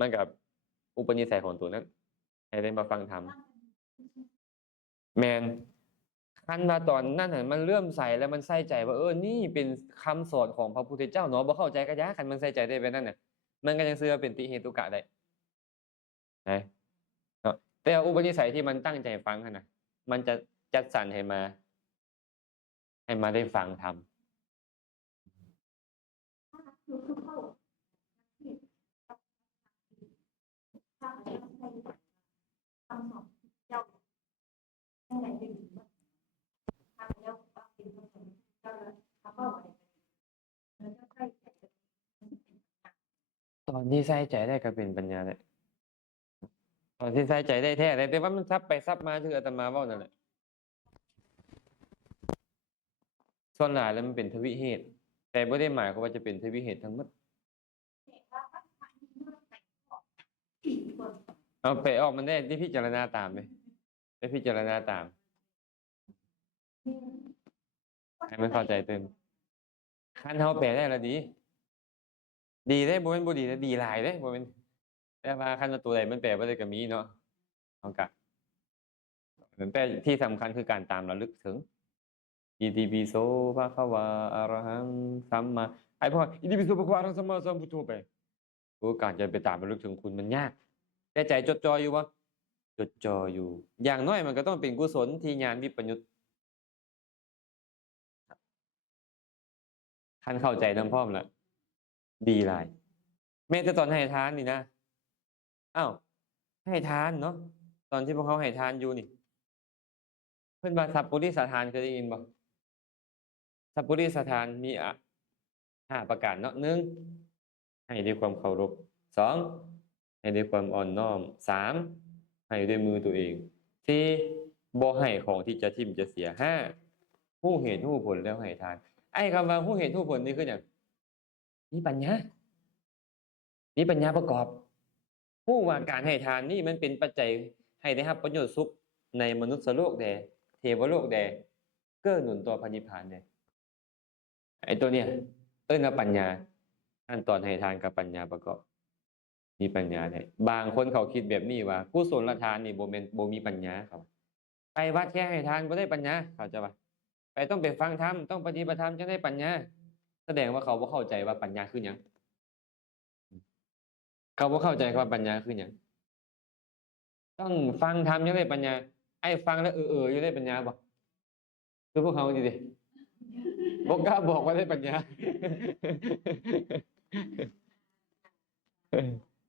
มันก็อุปนิสัยของตัวนั้นให้ได้มาฟังธรรมแม่นคันว่าตอนนั้นน่ะมันเลื่อมใสแล้วมันใส่ใจว่านี่เป็นคำสอนของพระพุทธเจ้าเนาะบ่เข้าใจก็ยาคันมันใส่ใจได้แบบนั้นน่ะมันก็ยังชื่อว่าเป็นติเหตุกะได้นะเนาะแต่อุปนิสัยที่มันตั้งใจฟังหั่นน่ะมันจะจัดสรรให้มาได้ฟังธรรม คือเข้าที่ถ้าใช้คำสอนเจ้าจังได๋เป็นถ้าเจ้าปรับเป็นคำสอนเจ้าแล้วถ้าเว้าอะไรแล้วจะใช้ใจ ตอนที่ใส่ใจได้ก็เป็นปัญญาแหละตอนที่ใส่ใจได้แท้เลยแต่ว่ามันซับไปซับมาคืออาตมาเว้านั่นแหละส่วนหลายแล้วมันเป็นทวิเหตุแต่บ่ได้หมายความว่าจะเป็นทวิเหตุทั้งหมดเอาไปออกมันได้ที่พิจารณาตามเลยได้พิจารณาตามให้มันเข้าใจเต็มคันเฮาแปลได้แล้วดีเด้บ่แม่นบ่ดีเด้ดีหลายเด้บ่แม่นแต่ว่าคันว่าตัวใดมันแปลบ่ได้ก็มีเนาะเฮาก็แต่ที่สำคัญคือการตามระลึกถึงอิติปิโสภะคะวาอะระหังสัมมาไอ้พวกอิติปิโสภะคะวาอะระหังสัมมาสัมพุทโธไปการจะไปตามระลึกถึงคุณมันยากแต่ใจจดจ่ออยู่บ่จดจ่ออยู่อย่างน้อยมันก็ต้องเป็นกุศลที่ญาณวิปยุตคันเข้าใจนำพร้อมแล้วดีหลายแม้แต่ตอนให้ทานนี่นะอ้าวให้ทานเนาะ ตอนที่พวกเขาให้ทานอยู่นี่เพิ่นว่าสัพพุริสถานเคยได้ยินบ่สัพพุริสถานมี5ประการเนาะ1ให้ด้วยความเคารพ2ให้ด้วยความอ่อนน้อม3ให้ด้วยมือตัวเอง4บ่ให้ของที่จะทิ่มจะเสีย5รู้เหตุรู้ผลแล้วให้ทานไอ้คำว่ารู้เหตุรู้ผลนี่คือหยังมีปัญญามีปัญญาประกอบรู้ว่าการให้ทานนี่มันเป็นปัจจัยให้ได้รับประโยชน์สุขในมนุษย์โลกแดเทวโลกแดเกื้อหนุนต่อพระนิพพานแดไอ้ตัวเนี้ยเอิ้นว่าปัญญาขั้นตอนให้ทานกับปัญญาประกอบมีปัญญาได้บางคนเขาคิดแบบนี้ว่ากุศลทานนี่บ่แม่นบ่มีปัญญาครับไปวัดแค่ให้ทานบ่ได้ปัญญาเข้าใจป่ะไปต้องไปฟังธรรมต้องปฏิบัติธรรมจังได้ปัญญาแสดงว่าเขาบ่เข้าใจว่าปัญญาคือหยังเขาบ่เข้าใจว่าปัญญาคือหยังต้องฟังธรรมจังได้ปัญญาไอ้ฟังแล้วอยู่ได้ปัญญาบ่คือพวกเขานี่ดิบ่กล้าบอกว่าได้ปัญญา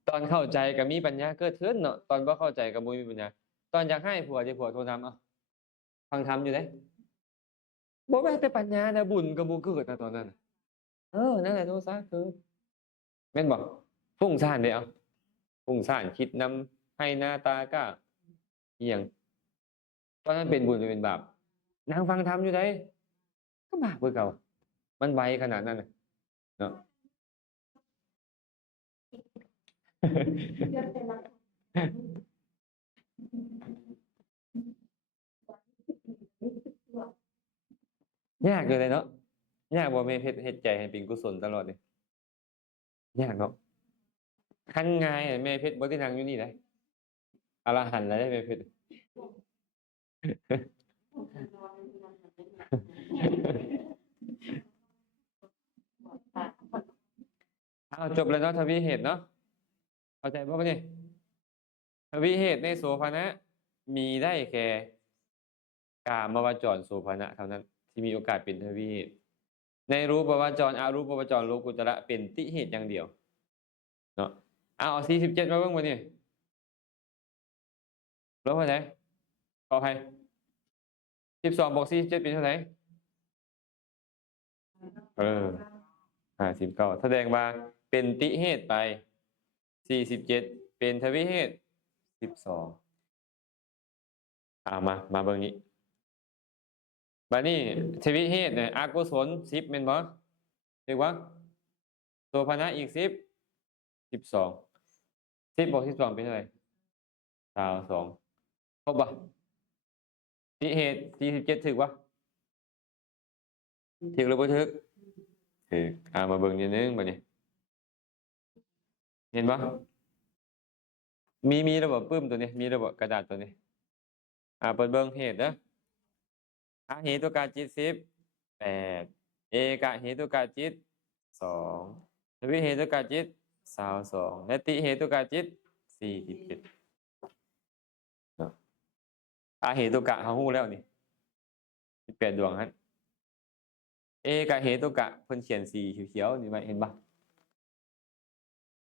ตอนเข้าใจก็มีปัญญาเกิดขึ้นเนาะตอนบ่เข้าใจก็บ่มีปัญญาตอนอยากให้ผัวที่ผัวโทรทำเอ้าฟังธรรมอยู่เด้บ่แม่นแต่ปัญญานะบุญก็บ่เกิดนะตอนนั้นน่ะนั่นแหละโทสะเกิดแม่นบ่ฟุ้งซ่านเด้เอ้าฟุ้งซ่านคิดนำให้หน้าตาก็อิหยังตอนนั้นเป็นบุญหรือเป็นบาปนั่งฟังธรรมอยู่ได้ก็บาปคือเก่ามันไวขนาดนั้นน่ะเนาะ เรื่องเป็นรัก ยากอยู่เลยเนาะยากบ่แม่นเฮ็ดใจให้เป็นกุศลตลอดนี่ยากเนาะคันง่ายอะแม่เพชรบ่ได้นั่งอยู่นี่ได้อรหันต์แล้วได้แม่เพชร อ้าวจบแล้วเนาะทวีเหตุเนาะเข้าใจบ่บัดนี้ทวีเหตุในโสภณะมีได้แก่กามวจรโสภณะเท่านั้นที่มีโอกาสเป็นทวีเหตุในรูปวจรอรูปวจรโลกุตระเป็นติเหตุอย่างเดียวเนาะเอา47มาเบิ่งบัดนี้ลบเท่าไหร่ขออภัย12บวก47เป็นเท่าไหร่59แสดงว่าเป็นติเหตุไป47เป็นทวีเหตุ12มาเบิ่งนี้บัดนี้ทวีเหตุเนี่ยอกุศล10แม่นบ่ถูกบ่โสภณะอีก10 12 10บวก12เป็นเท่าไหร่22ครบบ่ติเหตุ47ถูกบ่ถูกหรือบ่ถูกถูกมาเบิ่งนิดนึงบัดนี้เห็นบ่มีระบบปึ้มตัวนี้มีระบบกระดาษตัวนี้เปิดเบิ่งเหตุเด้อเหตุกาจิต18เอกเหตุกาจิต2ทวิเหตุกาจิต22และติเหตุกาจิต47เนาะเหตุกะเฮาฮู้แล้วนี่18ดวงหั่นเอกเหตุกะเพิ่นเขียนสีเขียวๆนี่ไว้เห็นบ่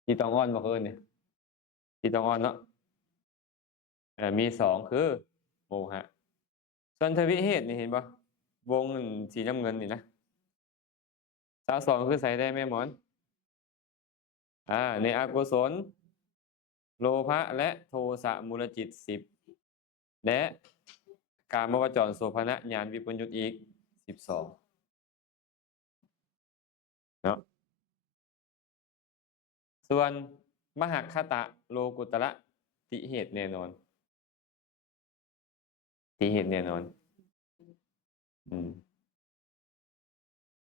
ที่ต้องอ่อนบ่เอิ้นนี่ที่ต้องอ่อนเนาะมี2คือโมหะส่วนทวิเหตุนี่เห็นบ่วงสีน้ำเงินนี่นะ22คือใส่ได้แม่หมอนในอกุศลโลภะและโทสะมูลจิต10และกามวจรโสภณะญาณวิปยุตอีก12เนาะส่วนมหัคคตะโลกุตระติเหตุแน่นอนติเหตุแน่นอน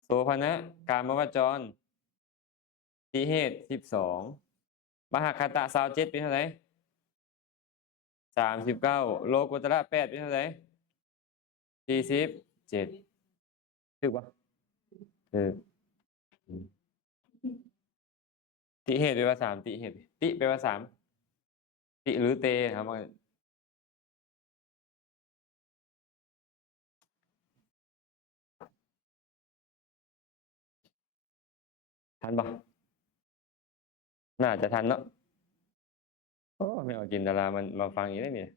โสภณะกามวจรติเหตุ12มหัคคตะ27เป็นเท่าไหร่39โลกุตระ8เป็นเท่าไหร่47ถูกบ่ถูกติเหตุแปลว่า3ติเหตุติแปลว่า3ติหรือเตครับทันบ่น่าจะทันเนาะโอ้ไม่เอาจินตลามันมาฟังอีกได้เนี่ย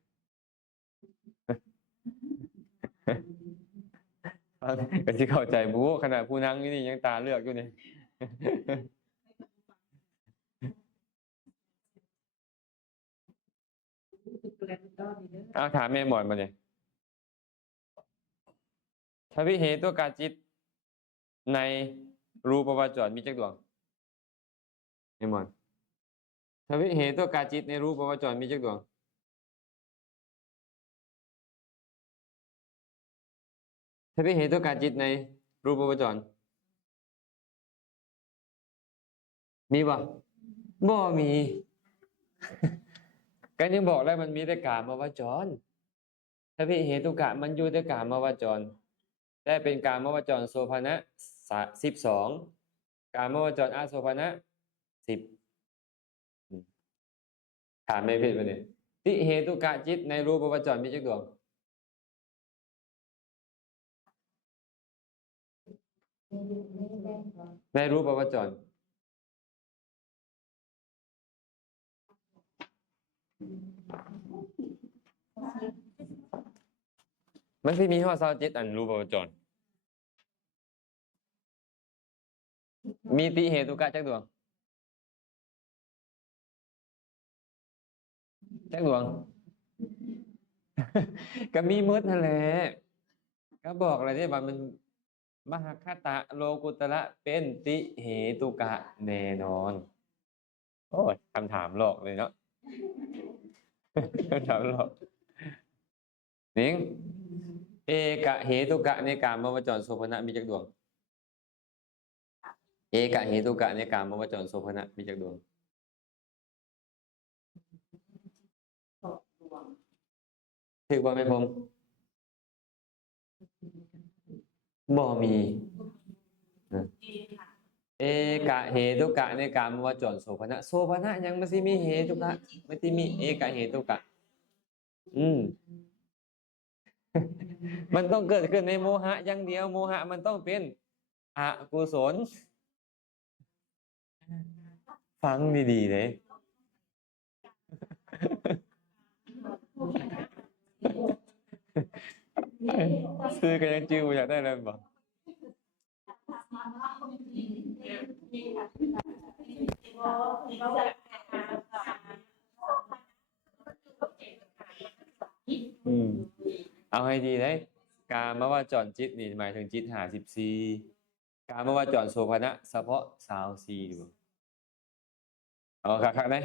ฟังก็สิเข้าใจบูขนาดผู้นั่งอยู่นี่ยังตาเลือกอยู่นี่ เอาถามแม่หมอนมาเลยทวิเหตุกาจิตในรูปวจรมีจักดวงแม่หมอนทวิเหตุกาจิตในรูปวจรมีจักดวงทวิเหตุกาจิตในรูปวจรมีบ่บ่มี กันยังบอกแล้วมันมีแต่กามวจรทวิเหตุกะมันอยู่แต่กามวจรแต่เป็นกามวจรโสภณะ12กามวจรอาโสภณะ10ถามไม่ผิดปะเนี่ยติเหตุกะจิตในรูปวจรมีจักดวงในรูปวจรมันสิมีฮอด27อันรูปวจรมีติเหตุกะจักดวงจักดวง ก็มีหมดนั่นแหละก็บอกอะไรที่ว่ามันมหคตะโลกุตระเป็นติเหตุกะแน่นอนโอ้ยคำถามหลอกเลยเนาะ คำถามหลอกนิงเอกะเหตุกะในกามวจรโสภณะมีจักดวงเอกะเหตุกะในกามวจรโสภณะมีจักดวงถือว่าไม่พงบ่มีเอกะเหตุกะในกามวจรโสภณะโสภณะยังไม่สิมีเหตุกะไม่สิมีเอกะเหตุกะมันต้องเกิดขึ้นในโมหะอย่างเดียวโมหะมันต้องเป็นอกุศลฟังดีๆเลยซื้อกันยังจื้ออยากได้อะไรบอกเอาให้ดีเลยกามวจรจิตนี่หมายถึงจิต54กามวจรโสภณะเฉพาะ24ดูเอาคักๆได้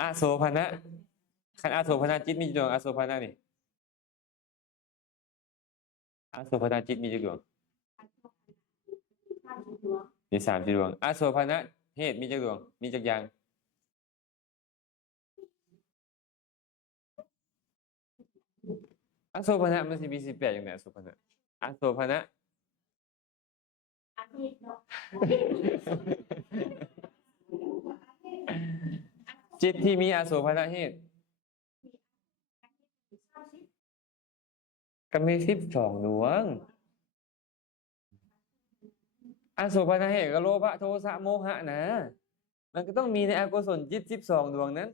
อะโสภณะคันอโสภณะจิตมีกี่ดวงอโสภณะนี่อโสภณะจิตมีกี่ดวงมี30ดวงอโสภณะเหตุมีกี่ดวงมีจักอย่างอโศภณะมันสิมี18อย่างไรอโศภณะอโศภณะจิตที่มีอโศภณะเหตุก็มี12ดวงอโศภณะเหตุก็โลภะโทสะโมหะนะมันก็ต้องมีในอกุศลจิต12ดวงนั้น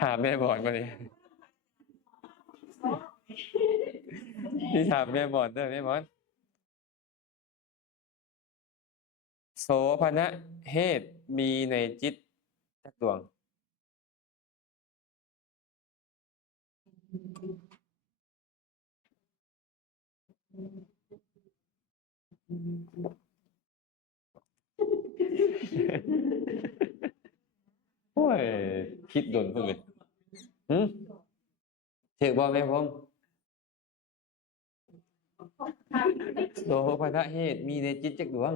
ถามแม่บอดมาดิพี่ถามแม่บอดด้วยแม่บอดโสภณะเหตุมีในจิตจักดวงโอ้ยคิดโดนเพิ่งเลยถือบ่แม่ผมโสภณะเหตุมีในจิตจักดวง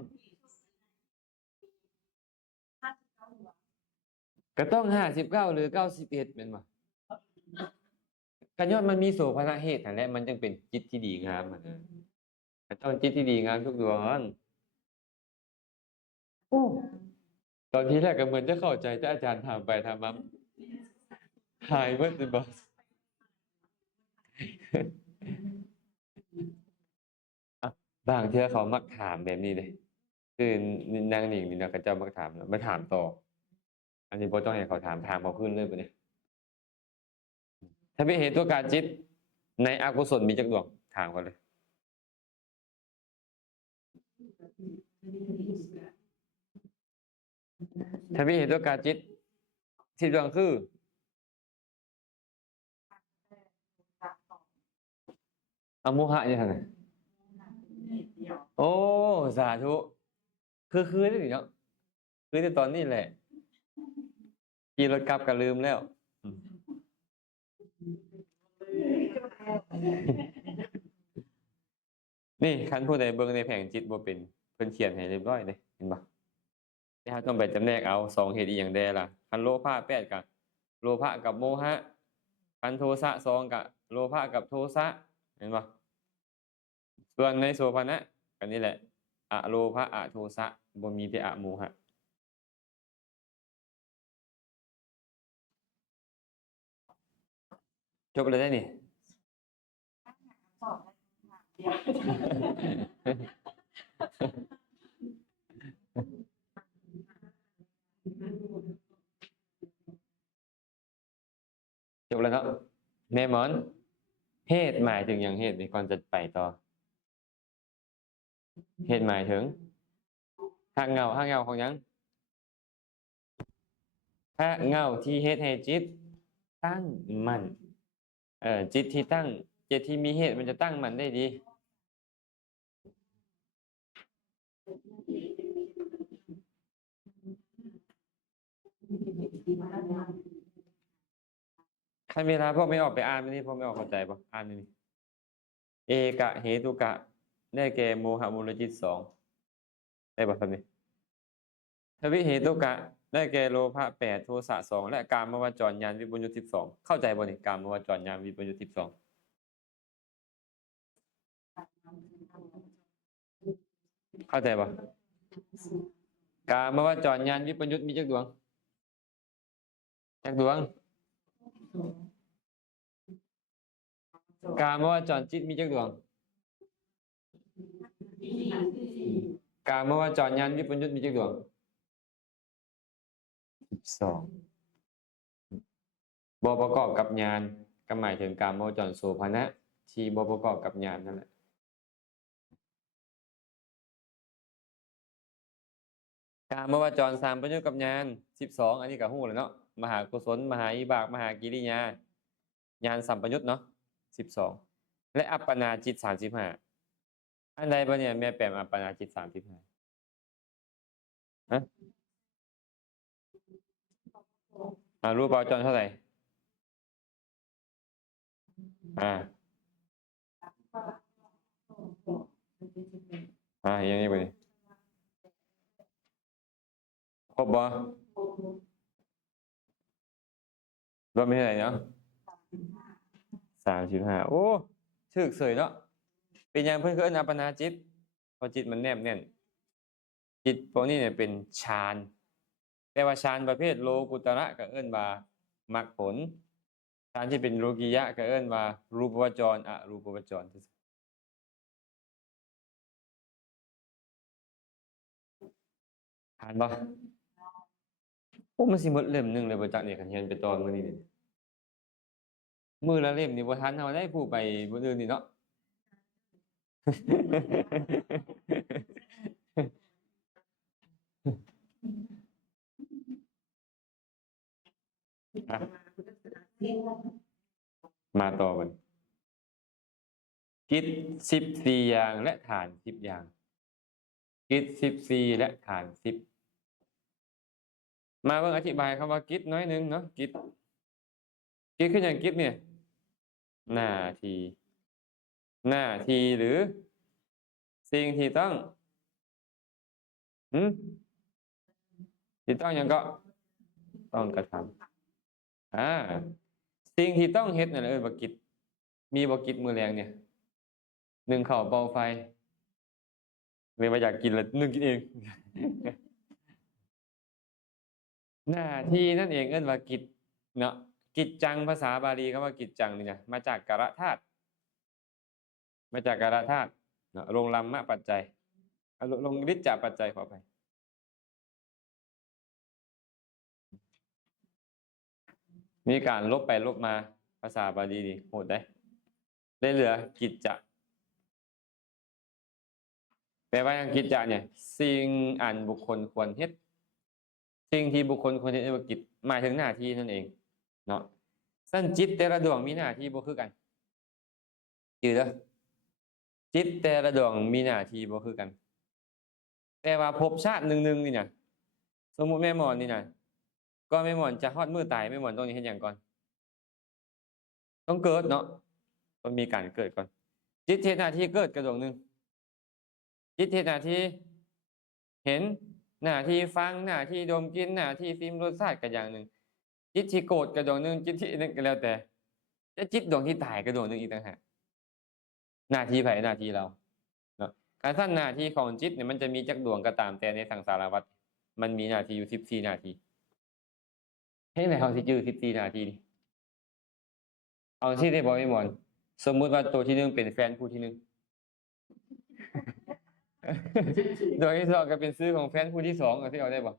ก็ต้อง59หรือ91เป็นบ่กันย้อนมันมีโสภณะเหตุนั่นแหละมันจึงเป็นจิตที่ดีงามอะนะก็ต้องจิตที่ดีงามทุกดวงโอ้ตอนที่แรกก็เหมือนจะเข้าใจแต่อาจารย์ถามไปถามมาหายเบิดเลยบ่ บางเทื่อเขามักถามแบบนี้เลยคือนางหนิงนี่นะเขาเจ้ามักถามนะมาถามต่อ อันนี้บ่ต้องให้เขาถามเขาขึ้นเลยปะเนี่ยถ้าเป็นเหตุตัวการจิตในอกุศลมีจักดวงถามเขาเลย ถ้าเป็นเหตุตัวการจิต10ดวงคืออโมหะนี่ท่านน่ะโอ้สาธุคือได้ดิเนาะคือในตอนนี้แหละขี่รถกลับก็ลืมแล้วอืมนี่คันผู้ใดเบิ่งในแผงจิตบ่เป็นเพิ่นเขียนให้เรียบร้อยเลยเห็นบ่แต่เราต้องไปจำแนกเอา2เหตุอีหยังแดล่ะคันโลภะ8กับโลภะกับโมหะคันโทสะ2กับโลภะกับโทสะเห็นบ่ส่วนในโสภณะก็นี่แหละอโลภะอโทสะบ่มีแต่อโมหะจบเลยได้นี่ สอบเดียว จบแล้วเนาะแม่หมอนเหตุหมายถึงอย่างเหตุนี่ก่อนจะไปต่อเหตุหมายถึงหากเงาของหยังถ้าเงาที่เหตุให้จิตตั้งมั่นจิตที่ตั้งจิตที่มีเหตุมันจะตั้งมั่นได้ดีคันเวลาพวกไม่ออกไปอ่านนี่พวกไม่ออกเข้าใจป่ะอ่านนี่เอกะเหตุกะได้แก่โมหะมูลจิต2ได้ป่ะครับนี่ทวิเหตุกะได้แก่โลภะ8โทสะ2และกามวจรญาณวิปยุต12เข้าใจบ่นี่กามวจรญาณวิปยุต12เข้าใจป่ะกามวจรญาณวิปยุตมีจักดวงจักดวงกามวจรจิตมีจักดวงกามวจรญาณวิปยุตมีจักดวง12บ่ประกอบกับญาณก็หมายถึงกามวจรโสภณะที่บ่ประกอบกับญาณนั่นแหละกามวจร3ประยุตกับญาณ12อันนี้ก็ฮู้แล้วเนาะมหากุศลมหาอิบากมหากิริยาญาณสัมปยุตเนาะ12และอัปปนาจิต35อันใดบ่เนี่ยแม่แปมอัปปนาจิต35ฮะรูปจรเท่าไหร่อย่างนี้ไปดิครบบ่รวมเป็นเท่าไหร่เนาะ35โอ้ถึกเสยเนาะเป็นหยังเพิ่นคือเอิ้นอัปปนาจิตเพราะจิตมันแนบแน่นจิตพวกนี้เนี่ยเป็นฌานแต่ว่าฌานประเภทโลกุตระก็เอิ้นว่ามรรคผลฌานที่เป็นโลกิยะก็เอิ้นว่ารูปวจรอรูปวจรผ่านบ่โอ้มันสิหมดเล่มหนึงเลยบ่จักนี่คันเรียนไปตอนมื้อนี้นี่มื้อละเล่มนี่บ่ทันเฮาได้ผู้ไปมื้ออื่นนี่เนาะ อ่ะมาต่อกันกิจ14อย่างและฐาน10อย่างกิจ14และฐาน10มาเบิ่งอธิบายคำว่ากิจน้อยหนึงเนาะกิจคือหยังกิจเนี่ยหน้าที่หรือสิ่งที่ต้องที่ต้องหยังก็ต้องกระทำสิ่งที่ต้องเฮ็ดนั่นแหละว่ากิจมีบ่กิจมื้อแลงเนี่ยนึ่งข้าวเป่าไฟไม่ว่าอยากกินแล้วนึ่งกินเอง หน้าที่นั่นเองเอิ้นว่ากิจเนาะกิจจังภาษาบาลีคำว่ากิจจังนี่นะมาจากกะระธาตุ เนาะลงลัมมะปัจจัยลงฤทธิ์จากปัจจัยขอไปมีการลบไปลบมาภาษาบาลีนี่โหดได้เหลือกิจจะแปลว่าอย่างกิจจะเนี่ยสิ่งอันบุคคลควรเฮ็ดสิ่งที่บุคคลควรเฮ็ดในกิจหมายถึงหน้าที่นั่นเองเนาะสั้นจิตแต่ละดวงมีหน้าที่บ่คือกันจือเด้อจิตแต่ละดวงมีหน้าที่บ่คือกัน แต่ว่าภพชาติหนึ่งนี่นะสมมุติแม่หมอนนี่นะก็แม่หมอนจะฮอดมือตายแม่หมอนต้องเฮ็ดหยังก่อนต้องเกิดเนาะต้องมีการเกิดก่อนจิตเฮ็ดหน้าที่เกิดกระดวงหนึงจิตเฮ็ดหน้าที่เห็นหน้าที่ฟังหน้าที่ดมกลิ่นหน้าที่ซิมรสชาติก็อย่างหนึงจิตที่โกรธกระดวงหนึงจิตที่นั่นก็แล้วแต่จิตดวงที่ตายกระดวงหนึงอีกต่างหากหน้าที่ไผหน้าที่เราเนาะการสั้นหน้าที่ของจิตเนี่ยมันจะมีจักดวงก็ตามแต่ในสังสารวัฏมันมีหน้าที่อยู่14นาทีให้ไหนเขาสิจื้อ14นาทีนี่เอาที่ได้บ่แม่หมอนสมมุติว่าตัวที่หนึ่งเป็นแฟนผู้ที่หนึ่ง โดยที่สองก็เป็นซื้อของแฟนผู้ที่สองเอาที่เอาได้บ่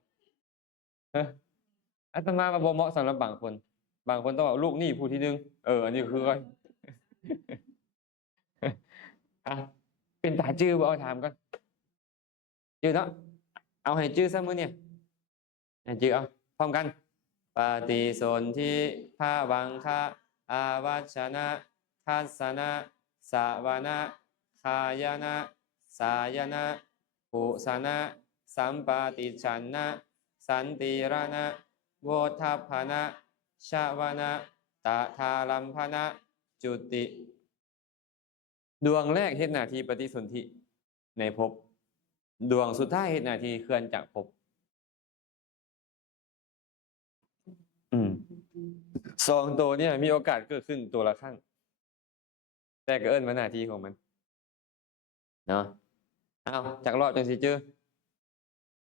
ฮะอาตมาว่าบ่เหมาะสำหรับบางคน บางคนต้องเอาลูกหนี้ผู้ที่หนึ่งอันนี้คือก่อน อ่ะเป็นตาจื้อบ่เอาถามก่อนจื้อเนาะเอาให้จื้อซะมื้อเนี่ยให้จื้อเอาพร้อมกันปฏิสนธิภาวังคะอาวัชนะทัสสนะสาวนะคายนะสายนะปุสนะสัมปติชันนะสันติรนะโวทัพพนะชาวนะตะทาลัมพนะจุติดวงแรกเฮ็ดหน้าที่ปฏิสนธิในภพดวงสุดท้ายเฮ็ดหน้าที่เคลื่อนจากภพสองตัวเนี่ยมีโอกาสเกิดขึ้นตัวละครั้งแต่ก็เอิ้นว่าหน้าที่ของมันเนาะเอาจากรอบจังสิเจอ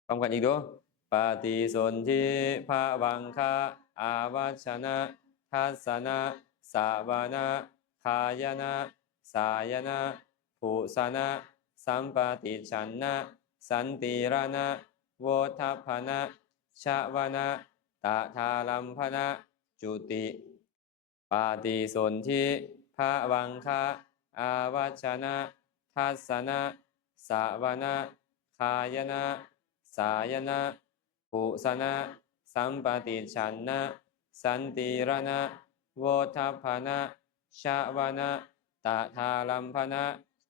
พร้อมกันอีกเด้วยปฏิสนธิภาวังคะอาวัชนะทัสสนะสาวนะคายนะสายนะปุสนะสัมปติชันนะสันติรนะโวทัพพนะชาวนะตะทาลัมพนะจุติปฏิสนธิภาวังคะอาวัชนะทัสสนะสาวนะคายนะสายนะปุสนะสัมปติชันนะสันติรนะโวทัพพนะชาวนะตะทาลัมพนะ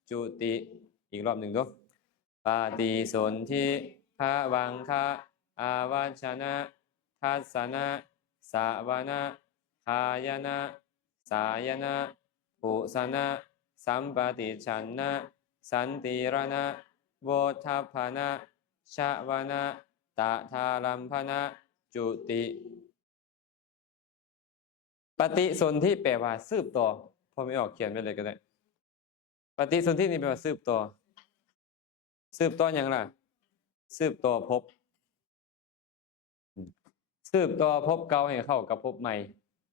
จุติอีกรอบหนึ่งด้วยปฏิสนธิภาวังคะอาวัชนะทัสสนะสาวนะคายนะสายนะปุสนะสัมปติชันนะสันติรนะโวทัพพนะชาวนะตะทาลัมพนะจุติปฏิสนธิแปลว่าสืบต่อพอไม่ออกเขียนไปเลยก็ได้ปฏิสนธินี่แปลว่าสืบต่ออย่างล่ะสืบต่อภพสืบต่อภพเก่าให้เข้ากับภพใหม่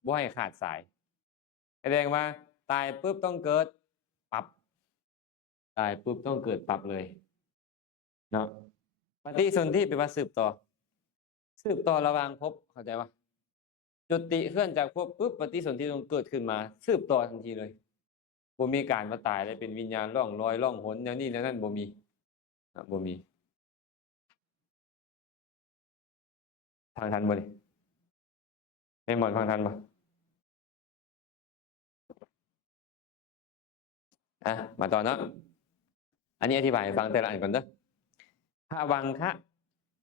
บ่ให้ขาดสายแสดงว่าตายปุ๊บต้องเกิดปรับตายปุ๊บต้องเกิดปรับเลยเนาะปฏิสนธิแปลว่าสืบต่อระหว่างภพเข้าใจปะจุติเคลื่อนจากภพปุ๊บปฏิสนธิต้องเกิดขึ้นมาสืบต่อทันทีเลยบ่มีการมาตายเลยเป็นวิญญาณล่องลอยล่องหนแนวนี้แนวนั้นบ่มีบ่มีฟังทันบ่นี่ให้หมอนฟังทันบ่มาต่อเนาะอันนี้อธิบายให้ฟังแต่ละอันก่อนเด้อภวังคะ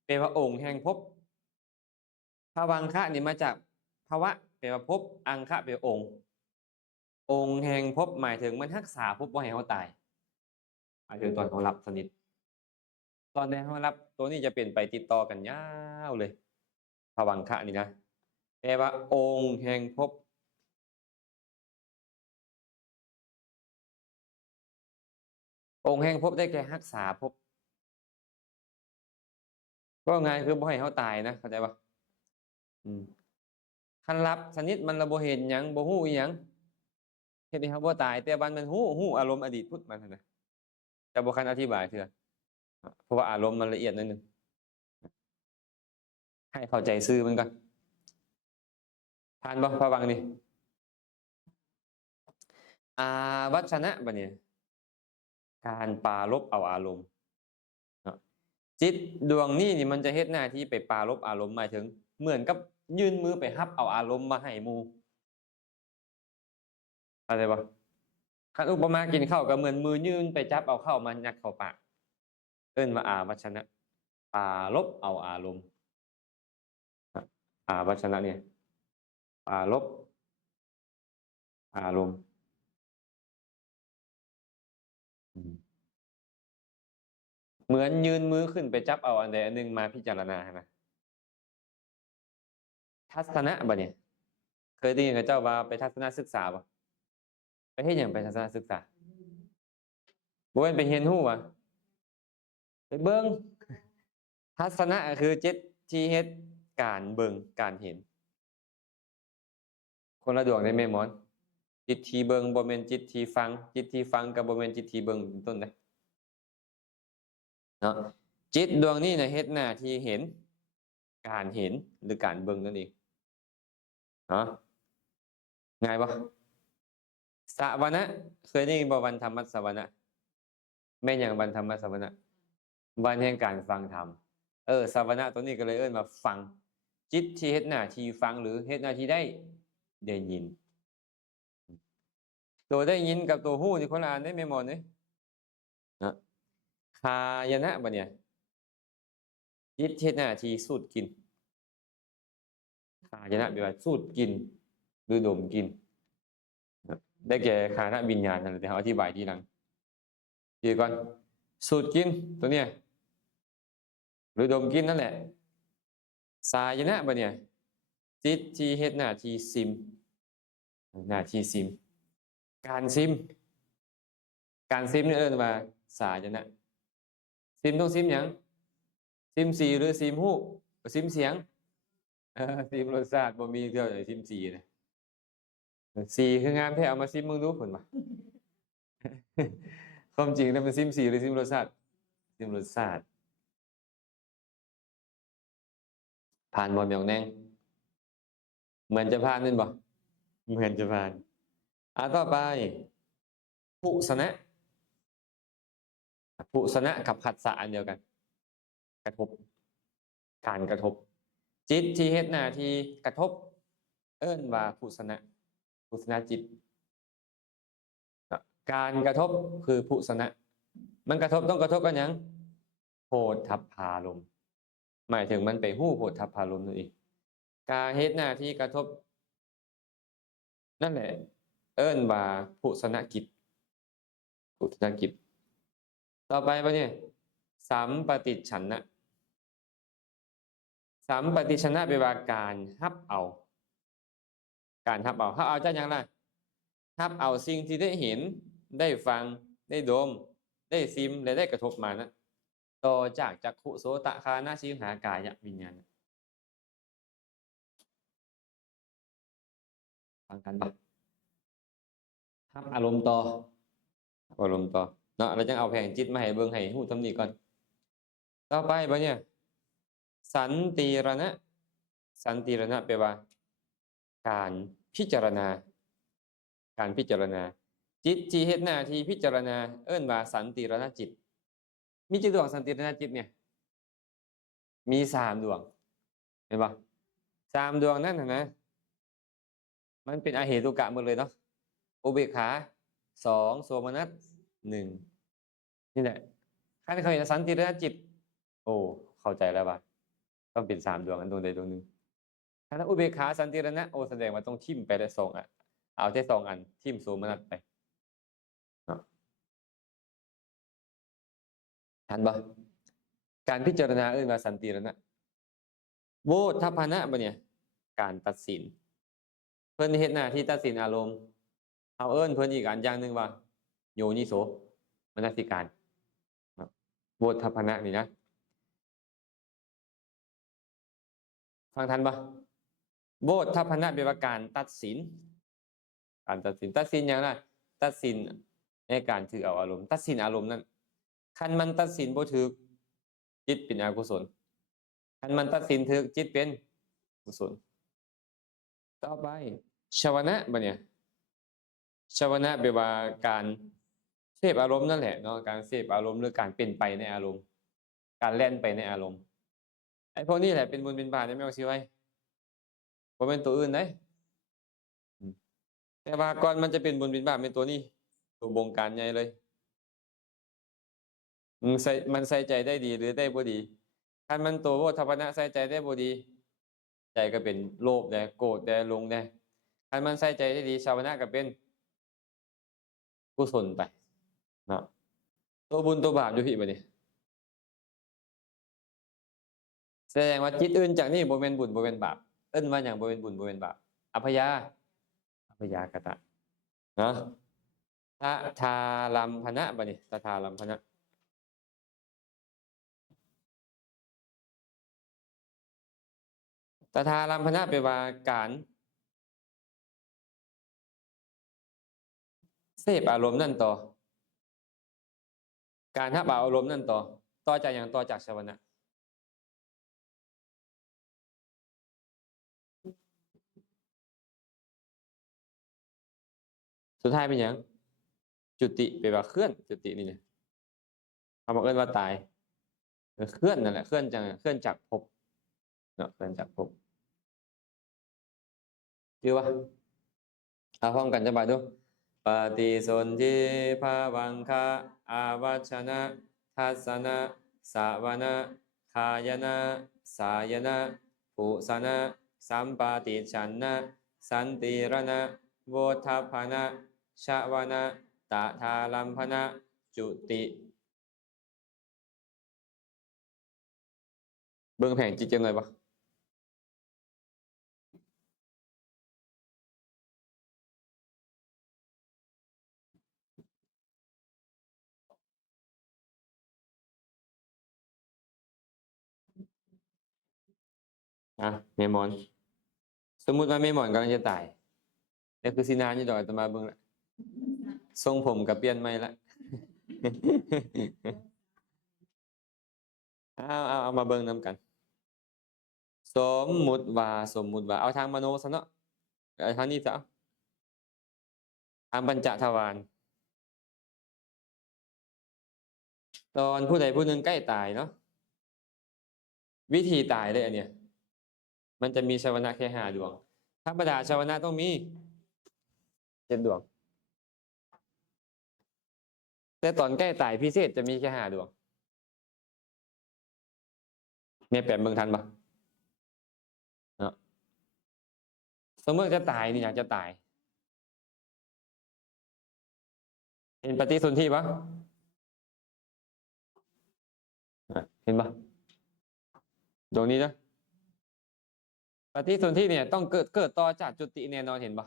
แปลว่าองค์แห่งภพภวังคะนี่มาจากภวะแปลว่าภพอังคะแปลว่าองค์แห่งภพหมายถึงมันรักษาภพบ่ให้เขาตายหมายถึงตอนเขาหลับสนิทตอนที่เขาหลับตัวนี้จะเปลี่ยนไปติดต่อกันยาวเลยภวังคะนี่นะแปลว่าองค์แห่งภพองค์แห่งภพได้แก่รักษาภพก็งานคือบ่ให้เขาตายนะเข้าใจปะคันรับสนิทมันระบ่เห็นหยังบ่ฮู้อีหยังเฮ็ดให้เขาบ่ตายแต่บัดมันฮู้อารมณ์อดีตพุทธมันนะจ แต่บ่คันอธิบายเทื่อเพราะว่าอารมณ์มันละเอียดนิดนึงให้เข้าใจซื่อมันก่อนผ่านบ่พระวังนี่วัชนะบัดนี้การปรารภเอาอารมณ์เนาะจิตดวงนี้นี่มันจะเฮ็ดหน้าที่ไปปรารภอารมณ์หมายถึงเหมือนกับยื่นมือไปรับเอาอารมณ์มาให้หมู่เข้าใจบ่คันอุปมากินข้าวก็เหมือนมือยื่นไปจับเอาข้าวมายัดเข้าปากเอิ้นว่าวัชนะปรารภเอาอารมณ์วัชนะเนี่ยปรารภอารมณ์เหมือนยืนมือขึ้นไปจับเอาอันใดอันหนึ่งมาพิจารณานะทัศนะบ่เนี่ยเคยได้ยินกับเจ้าว่าไปทัศนศึกษาบ่ไปเฮ็ดหยังไปทัศนศึกษาบ่แม่นไปเรียนรู้ว่ะไปเบิ่งทัศนะก็คือจิตที่เฮ็ดการเบิ่งการเห็นคนละดวงได้แม่หมอนจิตที่เบิ่งบ่แม่นจิตที่ฟังจิตที่ฟังก็บ่แม่นจิตที่เบิ่งเป็นต้นนะเนาะจิตดวงนี้น่ะเฮ็ดหน้าที่เห็นการเห็นหรือการเบิ่งนั่นเองเนาะง่ายบ่สวนะเคยได้ยินบ่วันธรรมสวนะแม่นหยังวันธรรมสวนะวันแห่งการฟังธรรมสวนะตัวนี้ก็เลยเอิ้นว่าฟังจิตที่เฮ็ดหน้าที่ฟังหรือเฮ็ดหน้าที่ได้ยินตัวได้ยินกับตัวฮู้นี่คนละอันได้แม่หมอนเด้นะคายนะบัดเนี่ยจิตเฮ็ดหน้าที่สูดกินคายนะแปลว่าสูดกินหรือดมกินได้แก่คานวิญญาณนั่นแหละที่เขาอธิบายทีหลังทีก่อนสูดกินตัวเนี้ยหรือดมกินนั่นแหละสายนะบัดเนี่ยจิตที่เฮ็ดหน้าที่ซิมหน้าที่ซิมการซิมนี่เอิ้นว่าสายนะซิมต้องซิมหยังซิมสีหรือซิมฮู้ซิมเสียงซิมรสชาติบ่มีเท่าไหร่ซิมสีนะสีคืองามแท้เอามาซิมมึงดูเพิ่นว่า ความจริงแล้วมันซิมสีหรือซิมรสชาติซิมรสชาติผ่านบ่แม่งแนงเหมือนจะผ่านนั่นบ่เหมือนจะผ่านต่อไปภุสนะกับผัสสะอันเดียวกัน กระทบการกระทบจิตที่เฮ็ดหน้าที่กระทบเอิ้นว่าภุสนะจิตการกระทบคือภุสนะมันกระทบต้องกระทบกันหยังโพธัพพารมณ์หมายถึงมันไปฮู้โพธัพพารมณ์นั่นเองการเฮ็ดหน้าที่กระทบนั่นแหละเอิ้นว่าภุสนะกิจต่อไปบ่เนี่ยสัมปติฉันนะสัมปติชนะแปลว่าการรับเอาเขาเอาจากหยังล่ะรับเอาสิ่งที่ได้เห็นได้ฟังได้ดมได้ซิมและได้กระทบมานะต่อจากจักขุโสตคานชิวหากายวิญญาณฟังกันบ่รับอารมณ์ต่อเนาะเราจังเอาแผงจิตมาให้เบิ่งให้ฮู้ทำนี้ก่อนต่อไปบ่เนี่ยสันติรณะแปลว่าการพิจารณาจิตที่เฮ็ดหน้าที่พิจารณาเอิ้นว่าสันติรณจิตมีจักดวงสันติรณจิตเนี่ยมี3ดวงเห็นบ่3ดวงนั่นน่ะนะมันเป็นอเหตุกะหมดเลยเนาะอุเบกขา2โสมนัส1นี่แหละคันเขาเห็นสันติรณจิตโอ้เข้าใจแล้วว่าต้องเป็น3ดวงอันดวงใดดวงหนึ่งถ้าอุเบกขาสันติรณะโอ้แสดงว่าต้องทิ่มไปได้2อันเอาแค่2อันทิ่มโสมนัสไปเนาะทันบ่การพิจารณาเอิ้นว่าสันติรณะโวทัพพนะบ่เนี่ยการตัดสินเพิ่นเฮ็ดหน้าที่ตัดสินอารมณ์เอาเอิ้นเพิ่นอีกอันอย่างหนึงว่าโยนิโสมนสิการโวทัพพนะนี่นะฟังทันบ่โวทัพพนะแปลว่าการตัดสินอย่างไรตัดสินในการถือเอาอารมณ์ตัดสินอารมณ์นั้น คันมันตัดสินบ่ถูกจิตเป็นอกุศลคันมันตัดสินถูกจิตเป็นกุศลต่อไปชวนะบัดเนี่ยชวนะแปลว่าการเสพอารมณ์นั่นแหละเนาะการเสพอารมณ์หรือการเป็นไปในอารมณ์การแล่นไปในอารมณ์ไอ้พวกนี้แหละเป็นบุญเป็นบาปได้แม่นบ่สิไว้บ่แม่นตัวอื่นเด้แต่ว่าก่อนมันจะเป็นบุญเป็นบาปเป็นตัวนี้ตัวบงการใหญ่เลยมันใส่ใจได้ดีหรือได้บ่ดีคันมันตัวโวทัพพนะใส่ใจได้บ่ดีใจก็เป็นโลภได้โกรธได้หลงได้คันมันใส่ใจได้ดีชาวนะก็เป็นกุศลไปเนาะตัวบุญตัวบาปอยู่พี่บัดนี้แสดงว่าจิตอื่นจากนี้บ่แม่นบุญบ่แม่นบาปเอิ้นว่าหยังบ่แม่นบุญบ่แม่นบาปอัพยากตะเนาะทะทาลัมพนะบัดนี้ทะทาลัมพนะตถาลัมพนะแปลว่าการเสพอารมณ์นั่นต่อการรับอารมณ์นั่นต่อจากอย่างต่อจากชวนะสุดท้ายเป็นอย่างจุติแปลว่าเคลื่อนจุตินี่เนี่ยคำว่าเอิ้นว่าตายเคลื่อนนั่นแหละเคลื่อนจากภพเนาะเคลื่อนจากภพชื่อว่าเอาพร้อมกันจะบายดูปฏิสนธิภาวังคะอาวัชนะทัสสนะสาวนะคายนะสายนะปุสนะสัมปาติฉันนะสันติรณะโวทัพพนะชวนะตถาลัมพนะจุติเบิ่งแผงจิตจังเลยปะเมมอนสมมุติว่าเมมอนกำลังจะตายนี่คือสินานอยู่ดอกอาตมาเบิ่งละทรงผมกับเปลี่ยนใหม่ละ เอามาเบิ่งนำกันสมมุติว่าเอาทางมโนซะเนาะเอาทางนี้ซะทางปัญจทวารตอนผู้ใดผู้หนึ่งใกล้ตายเนาะวิธีตายเลยอันเนี้ยมันจะมีชาวนะแค่5ดวงธรรมดาชาวนะต้องมี7ดวงแต่ตอนใกล้ตายพิเศษจะมีแค่5ดวงแม่แปมเบิ่งทันปะเนาะสมมติจะตายนี่อยากจะตายเห็นปฏิสนธิปะเห็นปะดวงนี้นะปฏิสนธิเนี่ยต้องเกิดต่อจากจุติแน่นอนเห็นปะ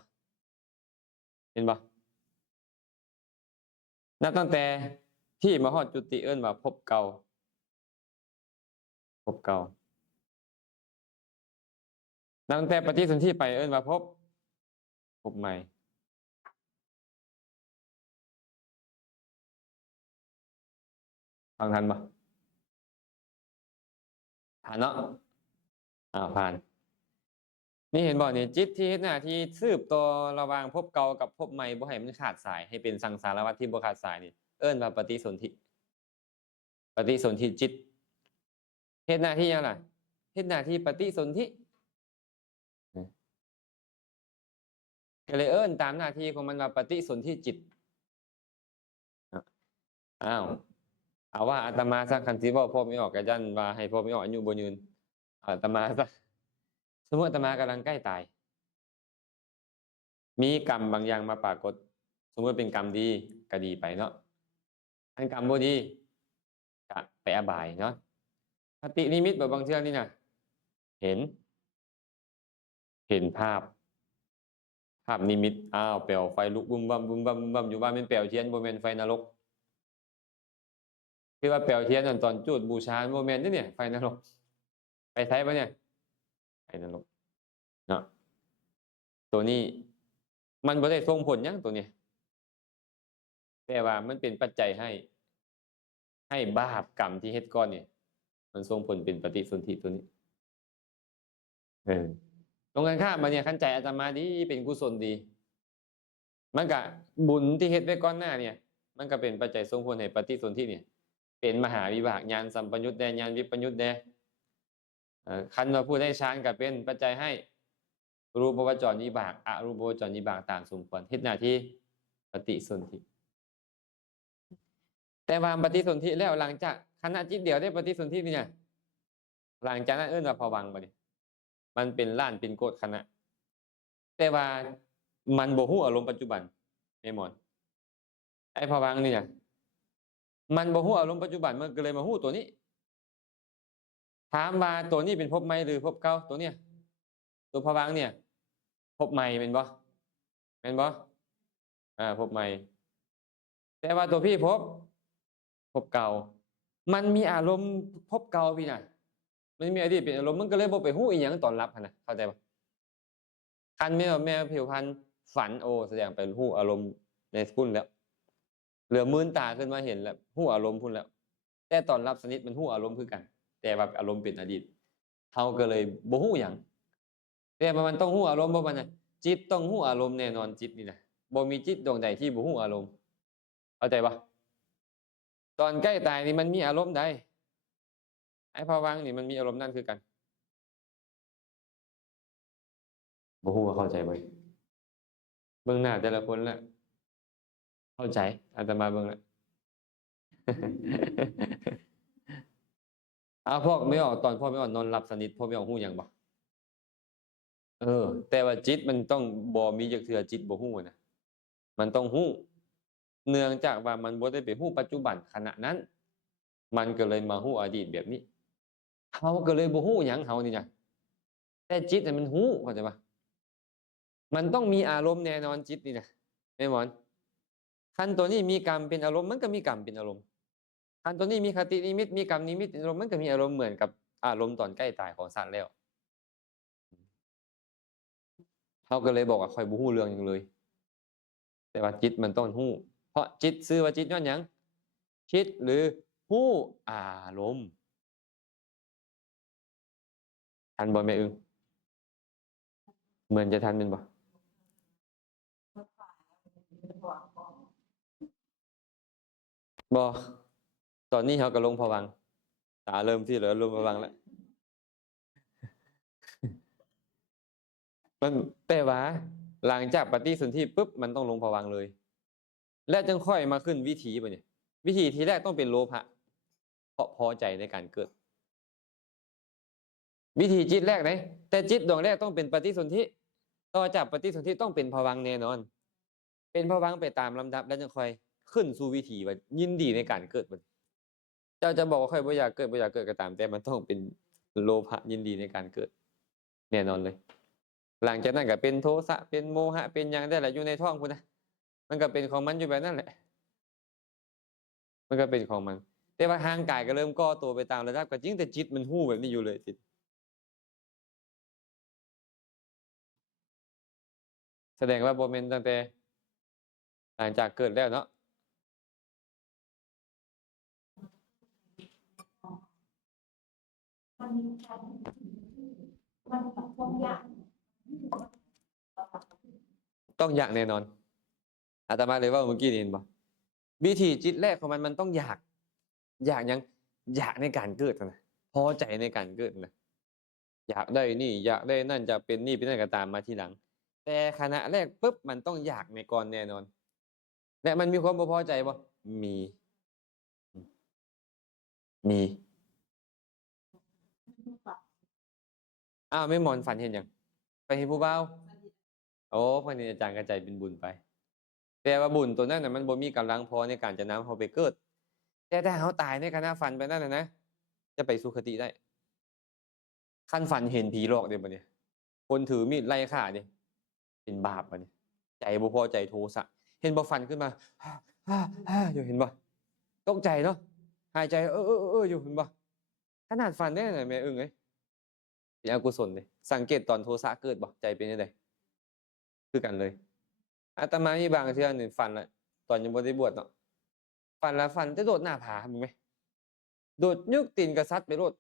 นับตั้งแต่ที่มาฮอดจุติเอิ้นว่าภพเก่านับตั้งแต่ปฏิสนธิไปเอิ้นว่าภพใหม่ฟังทันปะผ่านเนาะผ่านนี่เห็นบ่นี่จิตที่เฮ็ดหน้าที่สืบต่อระหว่างภพเก่ากับภพใหม่บ่ให้มันขาดสายให้เป็นสังสารวัฏที่บ่ขาดสายนี่เอิ้นว่าปฏิสนธิจิตเฮ็ดหน้าที่หยังล่ะเฮ็ดหน้าที่ปฏิสนธิก็เลยเอิ้นตามหน้าที่ของมันว่าปฏิสนธิจิตอ้าวเอาว่าอาตมาซะคันสิเว้าพอไม่ออกก็ยันว่าให้พอไม่ออกอายุบ่ยืนอาตมาซะสมมุติอาตมากำลังใกล้ตายมีกรรมบางอย่างมาปรากฏสมมุติเป็นกรรมดีก็ดีไปเนาะอันกรรมบ่ดีก็ไปอบายเนาะคตินิมิตแบบบางเทื่อนี่น่ะเห็นภาพนิมิตอ้าวเปลวไฟลุกบึ้มบั้มอยู่ว่าแม่นเปลวเทียนบ่แม่นไฟนรกคือว่าเปลวเทียนนั่นตอนจุดบูชาบ่แม่นเด้อเนี่ยไฟนรกไปไสบ่เนี่ยไฟนรกเนาะตัวนี้มันบ่ได้ส่งผลหยังตัวนี้แต่ว่ามันเป็นปัจจัยให้ ให้บาปกรรมที่เฮ็ดก่อนเนี่ยมันส่งผลเป็นปฏิสนธิตัวนี้ตรงกันข้ามมาเนี่ยขั้นใจอาตมาดีเป็นกุศลดี มันก็บุญที่เฮ็ดไว้ก่อนหน้าเนี่ย มันก็เป็นปัจจัยส่งผลให้ปฏิสนธิเนี่ย เป็นมหาวิบากญาณสัมปยุตแดญาณวิปยุตแดคันว่าผู้ได้ฌานก็เป็นปัจจัยให้รูปวจรวิบากอรูปวจรวิบากตามสมควรเฮ็ดหน้าที่ปฏิสนธิแต่ว่าปฏิสนธิแล้วหลังจากขณะจิตเดียวได้ปฏิสนธิเนี่ยหลังจากนั้นเอิ้นว่าภวังค์บัดนี้มันเป็นล้านเป็นโกฏขณะแต่ว่ามันบ่ฮู้อารมณ์ปัจจุบันแม่หมอนไอ้ภวังค์นี่น่ะมันบ่ฮู้อารมณ์ปัจจุบันมันก็เลยมาฮู้ตัวนี้ถามว่าตัวนี้เป็นภพใหม่หรือภพเก่าตัวเนี้ยตัวภวังค์เนี่ยภพใหม่แม่นบ่แม่นบ่ภพใหม่แต่ว่าตัวพี่ภพเก่ามันมีอารมณ์ภพเก่าพี่น่ะมันมีอดีตเป็นอารมณ์มันก็เลยบ่ไปฮู้อีหยังตอนรับหั่นน่ะเข้าใจบ่คันแม่ผิวพรรณฝันโอ้แสดงไปฮู้อารมณ์ในพุ่นแล้วเหลือมื่นตาขึ้นมาเห็นแล้วฮู้อารมณ์พุ่นแล้วแต่ตอนรับสนิทมันฮู้อารมณ์คือกันแต่ว่าอารมณ์เป็นอดีตเฮาก็เลยบ่ฮู้หยังแต่ว่ามันต้องฮู้อารมณ์บ่มันน่ะจิตต้องฮู้อารมณ์แน่นอนจิตนี่น่ะบ่มีจิตดวงใดที่บ่ฮู้อารมณ์เข้าใจบ่ตอนใกล้ตายนี่มันมีอารมณ์ใดไอ้ภวังค์นี่มันมีอารมณ์นั่นคือกันบ่ฮู้ว่าเข้าใจบ่เบิ่งหน้าแต่ละคนแล้วเข้าใจอาตมาเบิ่งแล้ว พวกไม่ออกตอนพ่อไม่ออกนอนหลับสนิทพ่อไม่ออกฮู้หยังบ่แต่ว่าจิตมันต้องบ่มีจักเทื่อจิตบ่ฮู้นะมันต้องฮู้เนื่องจากว่ามันบ่ได้ไปฮู้ปัจจุบันขณะนั้นมันก็เลยมาฮู้อดีตแบบนี้เฮาก็เลยบ่ฮู้หยังเฮานี่นะแต่จิตน่ะมันฮู้เข้าใจบ่มันต้องมีอารมณ์แน่นอนจิตนี่นะแม่หมอนคันตัวนี้มีกรรมเป็นอารมณ์มันก็มีกรรมเป็นอารมณ์คันตัวนี้มีคตินิมิตมีกรรมนิมิตเป็นอารมณ์มันก็มีอารมณ์เหมือนกับอารมณ์ตอนใกล้ตายของสัตว์แล้วเขาก็เลยบอกว่าค่อยบ่ฮู้เรื่องหยังเลยแต่ว่าจิตมันต้องฮู้เพราะจิตชื่อว่าจิตย้อนหยังคิดหรือฮู้อารมณ์ทันบ่แม่อึ้งเหมือนจะทันแม่นบ่บ่ตอนนี้เขาก็ลงภวังค์ตาเริ่มที่เหลือลงภวังค์แล้วมันแต่ว่าหลังจากปฏิสนธิปุ๊บมันต้องลงภวังค์เลย และจึงค่อยมาขึ้นวิถีบัดนี้วิถีทีแรกต้องเป็นโลภะเพราะพอใจในการเกิดวิถีจิตแรกไหนแต่จิตดวงแรกต้องเป็นปฏิสนธิต่อจากปฏิสนธิต้องเป็นภวังค์แน่นอนเป็นภวังค์ไปตามลำดับแล้วจึงค่อยขึ้นสู่วิถีว่ายินดีในการเกิดบัดเจ้าจะบอกว่าค่อยบ่อยากเกิดบ่อยากเกิดก็ตามแต่มันต้องเป็นโลภะยินดีในการเกิดแน่นอนเลยหลังจากนั้นก็เป็นโทสะเป็นโมหะเป็นหยังได้แหละอยู่ในท้องพุ่นนะมันก็เป็นของมันอยู่แบบนั้นแหละมันก็เป็นของมันแต่ว่าร่างกายก็เริ่มก่อตัวไปตามระดับก็จริงแต่จิตมันฮู้แบบนี้อยู่เลยจิตแสดงว่าบ่แม่นตั้งแต่หลังจากเกิดแล้วเนาะมันมีการมันกับความอยาก ต้องอยากแน่นอนอาตมาเลยว่าเมื่อกี้นี่เห็นบ่วิธีจิตแรกของมันต้องอยากหยังอยากในการเกิดนะพอใจในการเกิดนะอยากได้นี่อยากได้นั่นจะเป็นนี่เป็นนั่นก็ตามมาทีหลังแต่ขณะแรกปุ๊บมันต้องอยากในก่อนแน่นอนและมันมีความบ่พอใจบ่มีมีไม่หมอนฝันเห็นหยังไปเห็นผู้บ่าวโอ้เพิ่นนี่อาจารย์กระจายเป็นบุญไปแต่ว่าบุญตัวนั้นน่ะมันบ่มีกำลังพอในการจะนำเฮาไปเกิดแต่ถ้าเฮาตายในขณะฝันไปนั่นน่ะนะจะไปสุคติได้คันฝันเห็นผีหลอกเด้บัดนี้คนถือมีดไล่ฆ่านี่เป็นบาปบัดนี้ใจบ่พอใจโทสะเห็นบ่ฝันขึ้นมาอยู่เห็นบ่ตกใจเนาะหายใจอยู่เห็นบ่ขนาดฝันได้น่ะแม่อึ้งเอ้ยเป็นอกุศลเด้สังเกตตอนโทสะเกิดบ่ใจเป็นจังได๋คือกันเลยอาตมามีบางเทื่อนี่ฝันละตอนยังบ่ได้บวชเนาะฝันละฝันจะโดดหน้าผาเบิ่งไหม โดดยึกตีนกษัตริย์ไปโลด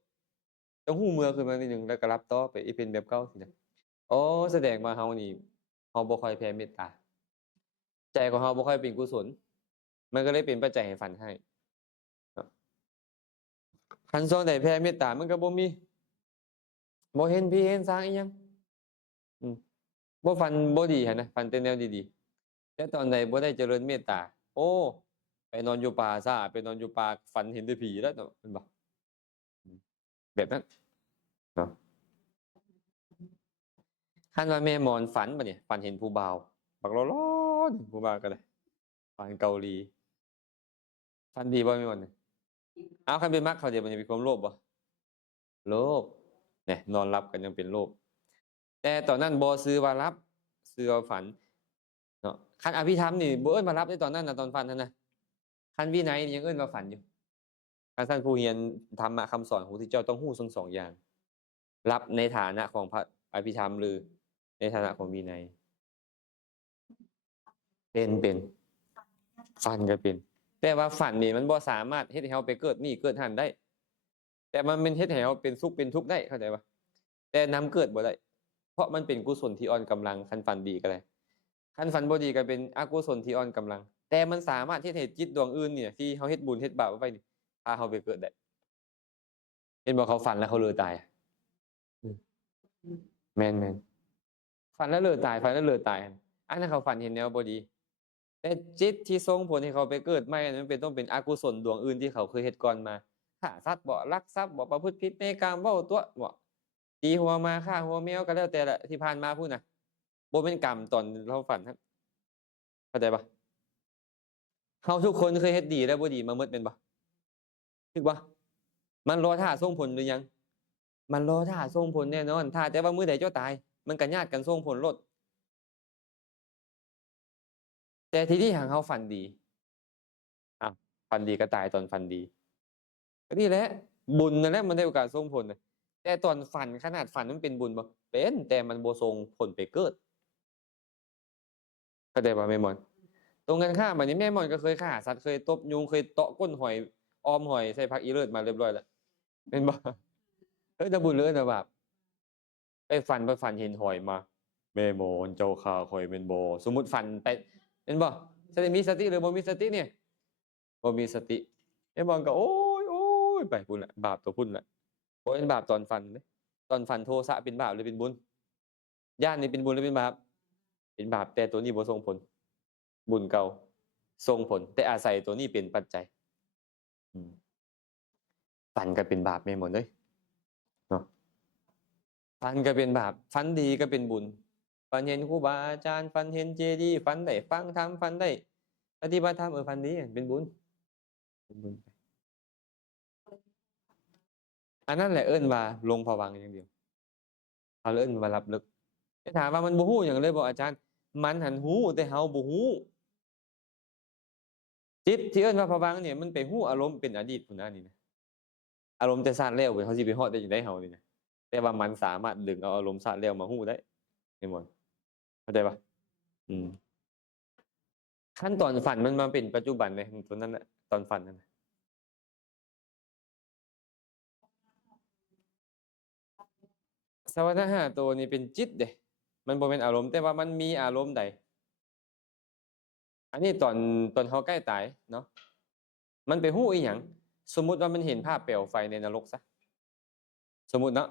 ต้องหู้เมื่อขึ้นมานิดหนึงแล้วก็รับต่อไปอีเป็นแบบเก่าสินะอ๋อแสดงว่าเฮานี่เฮาบ่ค่อยแผ่เมตตาใจของเฮาบ่ค่อยเป็นกุศลมันก็เลยเป็นปัจจัยให้ฝันให้ครับคันช่วงใดแผ่เมตตามันก็บ่มีบ่เห็นพี่เห็นสร้างอิหยังอืมบ่ฝันบ่ดีหันนะฝันแต่แนวดีๆแต่ตอนใดบ่ได้เจริญเมตตาโอ้ไปนอนอยู่ป่าซ่าไปนอนอยู่ป่าฝันเห็นแต่ผีแล้วเนาะแม่นบ่อืมแบบนั้นเนาะ คันว่าแม่หมอนฝันบัดนี้ฝันเห็นผู้บ่าวบักหล่อๆหนึ่งผู้บ่าวก็ได้ฝันเกาหลีฝันดีบ่แม่หมอนนี่อ้าวคันเป็นมักเขาเดี๋ยวมันจะมีความโลภบ่โลภเนี่ยนอนหลับกันยังเป็นโลภแต่ตอนนั้นบ่ชื่อว่าหลับชื่อว่าฝันเนาะคันอภิธรรมนี่บ่เอิ้นว่าหลับในตอนนั้นน่ะตอนฝันนั่นน่ะคันวินัยนี่ยังเอิ้นว่าฝันอยู่คันท่านผู้เรียนธรรมะคำสอนของพุทธเจ้าต้องรู้ทั้งสองอย่างหลับในฐานะของพระอภิธรรมหรือในฐานะของวินัย เป็นฝันก็เป็นแต่ว่าฝันนี่มันบ่สามารถเฮ็ดให้เราไปเกิดนี่เกิดหั้นได้แต่มันเป็นเฮ็ดให้เราเป็นสุขเป็นทุกข์ได้เข้าใจบ่แต่นำเกิดบ่ได้เพราะมันเป็นกุศลที่อ่อนกำลังคันฝันดีก็ได้คันฝันบ่ดีก็เป็นอกุศลที่อ่อนกำลังแต่มันสามารถเฮ็ดให้จิตดวงอื่นเนี่ยที่เราเฮ็ดบุญเฮ็ดบาปไว้นี่พาเราไปเกิดได้เห็นบ่เขาฝันแล้วเขาเลยตายอืมแม่นๆฝันแล้วเลยตายฝันแล้วเลยตายอันนั้นเขาฝันเห็นแนวบ่ดี แต่จิตที่ส่งผลให้เขาไปเกิดใหม่นั้นเป็นต้องเป็นอกุศลดวงอื่นที่เขาเคยเฮ็ดก่อนมาฆ่าสัตว์บ่ลักทรัพย์บ่ประพฤติผิดในกามเว้าตัวบ่ตีหัวหมาฆ่าหัวแมวก็แล้วแต่แหละที่ผ่านมาพู้นน่ะบ่แม่นกรรมตอนเราฝันครับเข้าใจเปล่าเฮาทุกคนเคยเฮ็ดดีและบ่ดีมาหมดแม่นบ่ถูกบ่มันรอท่าส่งผลหรือยังมันรอท่าส่งผลแน่นอนถ้าแต่ว่ามื้อใดเจ้าตายมันก็ญาติกันส่งผลโลดแต่ทีนี้หั้นเราฝันดีอ้าวฝันดีก็ตายตอนฝันดี ก็นี่แหละบุญนั่นแหละมันได้โอกาสส่งผลน่ะแต่ตอนฝันขนาดฝันมันเป็นบุญบ่เป็นแต่มันบ่ส่งผลไปเกิดเข้าใจบ่แม่ม่อนตรงกันข้ามบัดนี้แม่ม่อนก็เคยฆ่าสัตว์เคยตบยุงเคยเตาะก้นหอยออมหอยใส่ผักอีเลิศมาเรียบร้อยแล้วแม่นบ่เฮ้ยแต่บุญหรือแต่บาปไปฝันเห็นหอยมาแม่ม่อนเจ้าฆ่าข้อยแม่นบ่สมมุติฝันไปแม่นบ่สิได้มีสติหรือบ่มีสติเนี่ยบ่มีสติแม่ม่อนก็โอ๊ยๆไปพู้นแหละบาปตัวพุ่นแหละ บ่เป็นบาปตอนฝันเด้ตอนฝันโทสะเป็นบาปหรือเป็นบุญญาณนี่เป็นบุญหรือเป็นบาปเป็นบาปแต่ตัวนี้บ่ส่งผลบุญเก่าส่งผลแต่อาศัยตัวนี้เป็นปัจจัยอืมฝันก็เป็นบาปแม่นหมดเลยเนาะฝันก็เป็นบาปฝันดีก็เป็นบุญฝันเห็นครูบาอาจารย์ฝันเห็นเจดีย์ฝันได้ฟังธรรมฝันได้ปฏิบัติธรรมฝันดีเป็นบุญเป็นบุญอันนั้นแหละเอิ้นว่าลงภวังค์อย่างเดียวเขาเอิ้นว่าหลับลึกแต่ถามว่ามันบ่ฮู้หยังเลยบ่อาจารย์มันหั้นฮู้แต่เฮาบ่ฮู้ จิตที่เอิ้นว่าภวังค์เนี่ยมันไปฮู้อารมณ์เป็นอดีตพุ่นนะนี่นะอารมณ์แต่ชาติแล้วเว้ยเขาสิไปฮอดได้จังได๋เฮานี่นะแต่ว่ามันสามารถดึงเอาอารมณ์ชาติแล้วมาฮู้ได้แม่นบ่เข้าใจเปล่าอืมคันตอนฝันมันมาเป็นปัจจุบันเลยตัวนั้นน่ะตอนฝันนั่นน่ะสวนะ5ตัวนี่เป็นจิตเดะมันบ่แม่นอารมณ์แต่ว่ามันมีอารมณ์ใดอันนี้ตอนเฮาใกล้ตายเนาะมันไปฮู้อีหยังสมมุติว่ามันเห็นภาพเปลวไฟในนรกซะสมมุติเนาะ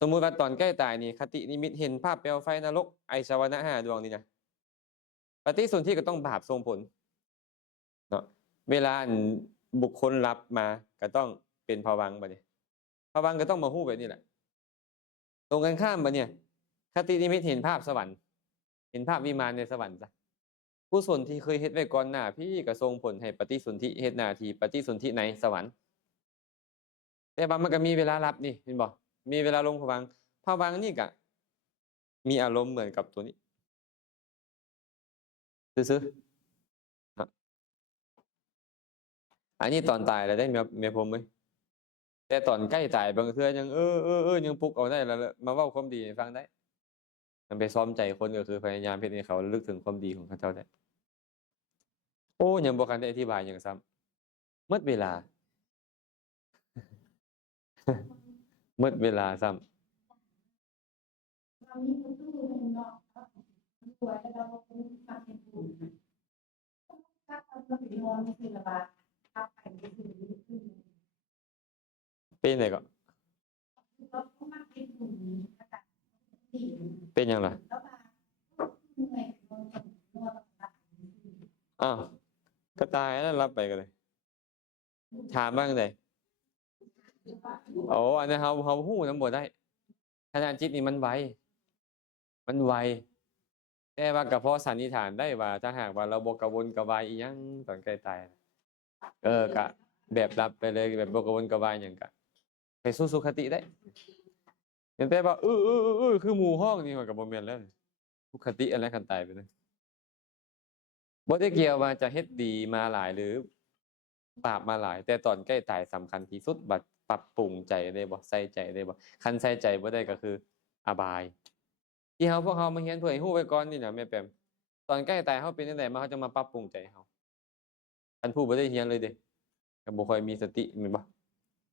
สมมุติว่าตอนใกล้ตายนี่คตินิมิตเห็นภาพเปลวไฟนรกไอชาวนะ5ดวงนี่นะปฏิสนธิก็ต้องบาปส่งผลเนาะเวลาอันบุคคลรับมาก็ต้องเป็นภวังค์บัดนี้ภวังค์ก็ต้องมาฮู้แบบนี้แหละตรงกันข้ามบัดเนี่ยคตินิมิตเห็นภาพสวรรค์เห็นภาพวิมานในสวรรค์ซะกุศลที่เคยเฮ็ดไว้ก่อนหน้าพี่ก็ส่งผลให้ปฏิสนธิเฮ็ดหน้าที่ปฏิสนธิในสวรรค์แต่ว่ามันก็มีเวลารับนี่เห็นบ่มีเวลาลงภวังค์นี่ก็มีอารมณ์เหมือนกับตัวนี้ซื่อๆครับอันนี้ตอนตายแล้วได้เมียผมเว้ยแต่ตอนใกล้ตายบางเทื่อยังยังปลุกเอาได้แล้วมาเว้าความดีให้ฟังได้มันไปซ้อมใจคนก็คือพยายามเฮ็ดให้เขาระลึกถึงความดีของเขาเจ้าได้โอ้ยังบ่ทันได้อธิบายหยังซ้ำหมดเวลา หมดเวลาซ้ำ เรานี้มันตู้มันเนาะมันสวยแต่เราเป็นทำเป็นถุงถ้าเราไปนอนนี่คือระบายถ้าไปนี่คือคือ เป็นไหนก็ เราต้องมาเป็นถุงอากาศดี เป็นหยังล่ะ แล้วมาเหนื่อยนอนนอนหลับ อ้าวก็ตายแล้วรับไปกันเลย ถามบ้างเลยโอ้อันนั้นเฮาฮู้นำบ่ได้ขณะจิตนี่มันไวแต่ว่าก็พอสันนิษฐานได้ว่าถ้าหากว่าเราบ่กระวนกระวายอีหยังตอนใกล้ตายก็แบบรับไปเลยแบบบ่กระวนกระวายหยังก็ไปสู่สุคติได้เห็นแต่ว่าคือหมู่ห้องนี่มันก็บ่แม่นแล้วสุคติอะไรคันตายไปเลยบ่ได้เกี่ยวว่าจะเฮ็ดดีมาหลายหรือบาปมาหลาย แต่ตอนใกล้ตายสำคัญที่สุดบัดปรับปรุงใจได้บ่ใส่ใจได้บ่คันใส่ใจบ่ได้ก็คืออบาย ที่พวกเขามาเรียนเพื่อให้ฮู้ไว้ก่อนนี่น่ะแม่แปมตอนใกล้ตายเขาเป็นจังไดมาเขาจะมาปรับปรุงใจเขาคันผู้บ่ได้เรียนเลยเด้ก็บ่ค่อยมีสติแม่นบ่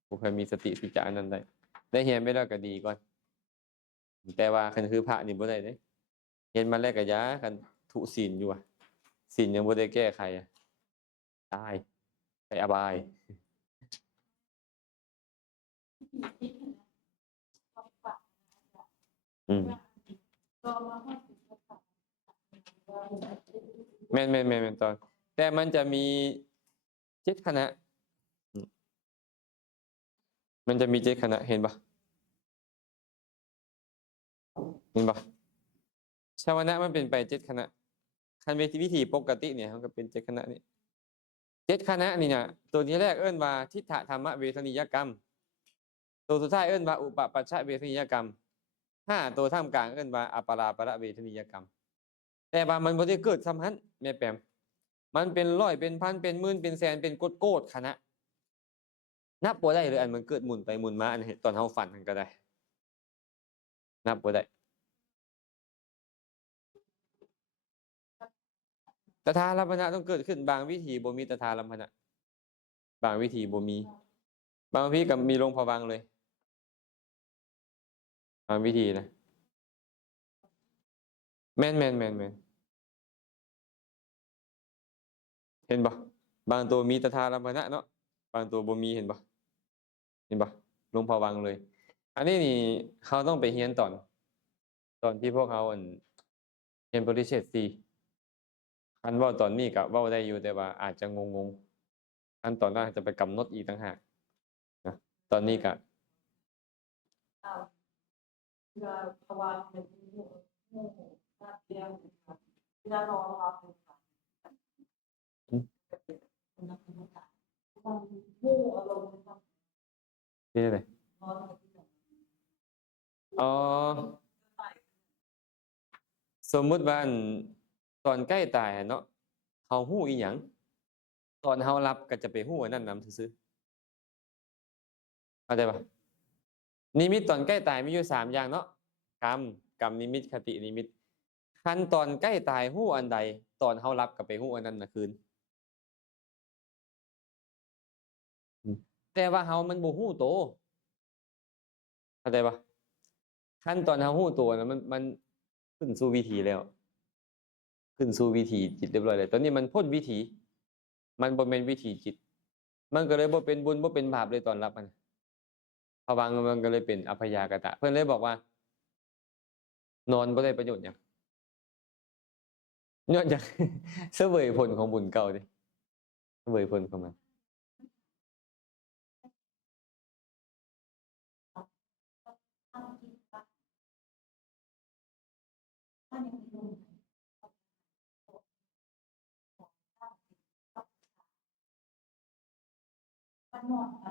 บ่ค่อยมีสติที่จะอันนั้นได้เรียนไปแล้วก็ดีก่อนแต่ว่าคันคือพระนี่บ่ได้เด้เรียนมาแล้วก็อย่าคันทุศีลอยู่อะศีลยังบ่ได้แก้ไขอะตายไปอบาย อืมแม่นตอนแต่มันจะมี7 คณะมันจะมี7 คณะเห็นปะชาวนะมันเป็นไป7 คณะคันวิธีปกติเนี่ยมันก็เป็น7 คณะนี่7 คณะนี่นะตัวที่แรกเอิ้นว่าทิฏฐธรรมเวทนิยกรรมตัวสุดท้ายเอิ้นว่าอุปปัชชะเวทนิยกรรม5ตัวท่ามกลางเอิ้นว่าอัปปราประเวทนิยกรรมแต่ว่ามันบ่ได้เกิดซ้ำหั้นแม่แปมมันเป็นร้อยเป็นพันเป็นหมื่นเป็นแสนเป็นโกดคณะนับบ่ได้เลยอันมันเกิดหมุนไปหมุนมาอันตอนเฮาฝันมันก็ได้นับบ่ได้ตถาลัมพนะต้องเกิดขึ้นบางวิธีบ่มีตถาลัมพนะบางวิธีบ่มีบางวิธีก็มีลงภวังค์เลยบางวิธีนะแม่นเห็นบ่บางตัวมีตถาลัมพนะเนาะบางตัวบ่มีเห็นบ่ลงภวังค์เลย อันนี้นี่เขาต้องไปเรียนตอนที่พวกเขาเรียนปริเชษซีคันเว้าตอนนี้ก็เว้าได้อยู่แต่ว่าอาจจะงงๆอันตอนนั้นจะไปกำหนดอีกต่างหากนะตอนนี้ก็ เพราะว่าเป็นหมู่นักเรียนครับเวลารอเราเป็นค่ะนักเรียนค่ะความหมู่อารมณ์ครับ นี่อะไร นอนกับที่ อ๋อสมมุติว่าตอนใกล้ตายอะเนาะเขาฮู้อีหยังตอนเฮาหลับก็จะไปฮู้อันนั้นนำซื่อๆเข้าใจปะนิมิตตอนใกล้ตายมีอยู่3อย่างเนาะกรรมนิมิตคตินิมิตคันตอนใกล้ตายฮู้อันใดตอนเฮาหลับก็ไปฮู้อันนั้นน่ะคืนแต่ว่าเฮามันบ่ฮู้โตเข้าใจปะคันตอนเฮาฮู้โตน่ะมันขึ้นสู่วิถีแล้วขึ้นสู่วิถีจิตเรียบร้อยแล้วตอนนี้มันพ้นวิถีมันบ่แม่นวิถีจิตมันก็เลยบ่เป็นบุญบ่เป็นบาปเลยตอนรับมันภวังค์มันก็เลยเป็นอัพยากตะเพิ่นเลยบอกว่านอนบ่ได้ประโยชน์หยังย้อนจาก เสวยผลของบุญเก่าเด้เสวยผลของมันมันนอนไป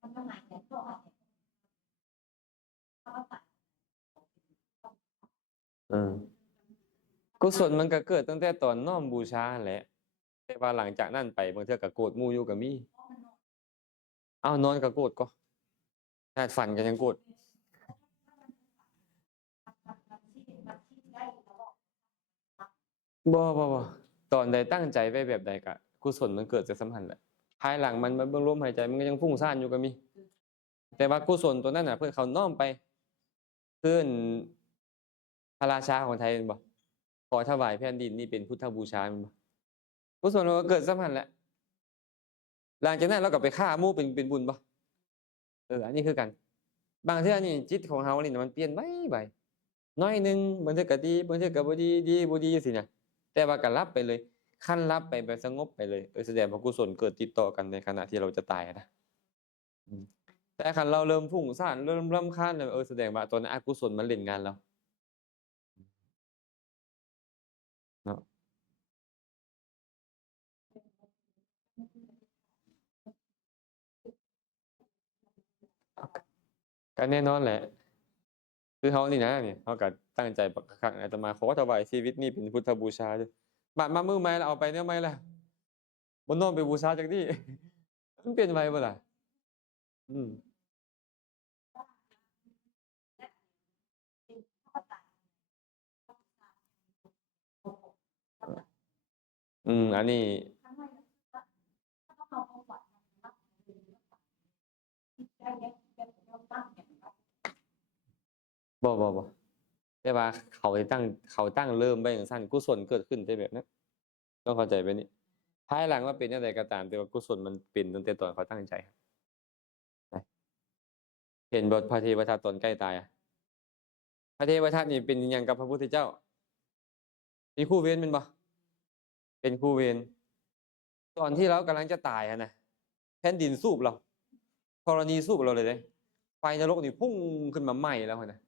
มันก็หายใจเข้าหายใจเข้าก็ตัด เออกุศลมันก็เกิดตั้งแต่ตอนน้อมบูชานั่นแหละแต่ว่าหลังจากนั้นไปบางเทื่อก็โกรธหมู่อยู่ก็มีอ้าวนอนก็โกรธก็ขนาดฝันก็ยังโกรธบ่ตอนใดตั้งใจไว้แบบใดก็กุศลมันเกิดจากสัมพันธ์แหละภายหลังมันมาเบิ่งลมหายใจมันก็ยังฟุ้งซ่านอยู่ก็มี แต่ว่ากุศลตัวนั้นน่ะเพิ่นเขาน้อมไปขึ้นพระราชาของไทยแม่นบ่ขอถวายแผ่นดินนี่เป็นพุทธบูชาแม่นบ่กุศลมันก็เกิดส่ำนั้นแหละหลังจากนั้นเราก็ไปฆ่าหมู่เป็นบุญบ่อันนี้คือกันบางเทื่อนี่จิตของเฮานี่น่ะมันเปลี่ยนไปน้อยหนึ่งบางเทื่อก็ดีบางเทื่อก็บ่ดีดีบ่ดีจังซี่น่ะแต่ว่าก็หลับไปเลยคันหลับไปแบบสงบไปเลยแสดงว่ากุศลเกิดติดต่อกันในขณะที่เราจะตายอะนะอืมแต่คันเราเริ่มฟุ้งซ่านเริ่มรำคาญแล้วแสดงว่าตอนนั้นอกุศลมันเล่นงานเราเนาะก็แน่นอนแหละคือเฮานี่นะนี่เฮาก็ตั้งใจบักคักอาตมาขอถวายชีวิตนี้เป็นพุทธบูชาเด้อบัดมามื้อใหม่แล้วเอาไปแนวใหม่แล้วบ่น้อมไปบูชาจักทีมันเปลี่ยนไปบ่ล่ะอืมอันนี้บ่แต่ว่าเขาตั้งเริ่มไว้จังซั่นกุศลเกิดขึ้นได้แบบนั้นต้องเข้าใจแบบนี้ภายหลังว่าเป็นจังไดก็ตามแต่ว่ากุศลมันเป็นตั้งแต่ตอนเขาตั้งใจนะเห็นบ่พระเทวทัตตอนใกล้ตายอะพระเทวทัตนี่เป็นหยังกับพระพุทธเจ้าเป็นคู่เวรแม่นบ่เป็นคู่เวรตอนที่เรากำลังจะตายอะนะแผ่นดินสูบเราธรณีสูบเราเลยเด้ไฟนรกนี่พุ่งขึ้นมาไหม้แล้วอะนะ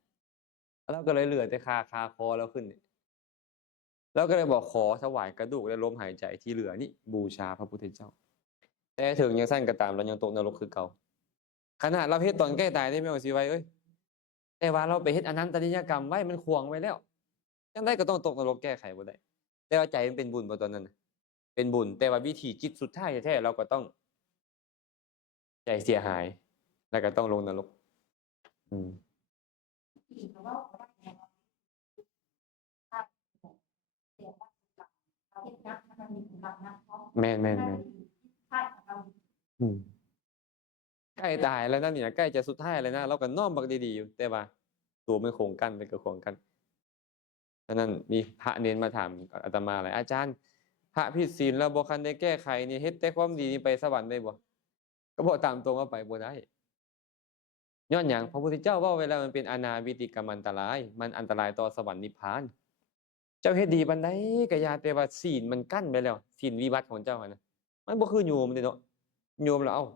เราก็เลยเหลือแต่คาคอเราขึ้นนี่เราก็เลยบอกขอถวายกระดูกและลมหายใจที่เหลือนี่บูชาพระพุทธเจ้าแต่ถึงจังซั่นก็ตามเรายังตกนรกคือเก่าขนาดเราเฮ็ดตอนใกล้ตายได้แม่นว่าสิไว้เอ้ยแต่ว่าเราไปเฮ็ดอนันตริยกรรมไว้มันขวางไว้แล้วจังได๋ก็ต้องตกนรกแก้ไขบ่ได้แต่ว่าใจมันเป็นบุญบ่ตอนนั้นน่ะเป็นบุญแต่ว่าวิถีจิตสุดท้ายแท้ๆเราก็ต้องใจเสียหายแล้วก็ต้องลงนรกอืมแม่นๆอืมใกล้ตายแล้วนั่นนี่นะใกล้จะสุดท้ายแล้วนะเราก็น้อมบักดีๆอยู่แต่ว่าตัวมันคงกั้นไปกับของกั้นฉะนั้นมีพระเณรมาถามอาตมาหลายอาจารย์พระผิดศีลแล้วบ่คันได้แก้ไขนี่เฮ็ดแต่ความดีนี่ไปสวรรค์ได้บ่ก็บอกตามตรงว่าไปบ่ได้ย้อนหยังพระพุทธเจ้าเว้าไว้แล้วมันเป็นอนาวิติกรรมอันตรายมันอันตรายต่อสวรรค์นิพพานเจ้าเฮ็ดดีปานใดก็อย่าแต่ว่าศีลมันกั้นไปแล้วศีลวิบัติของเจ้าอะนะมันบ่คือโยมเดะเนาะโยมแล้วเอ้า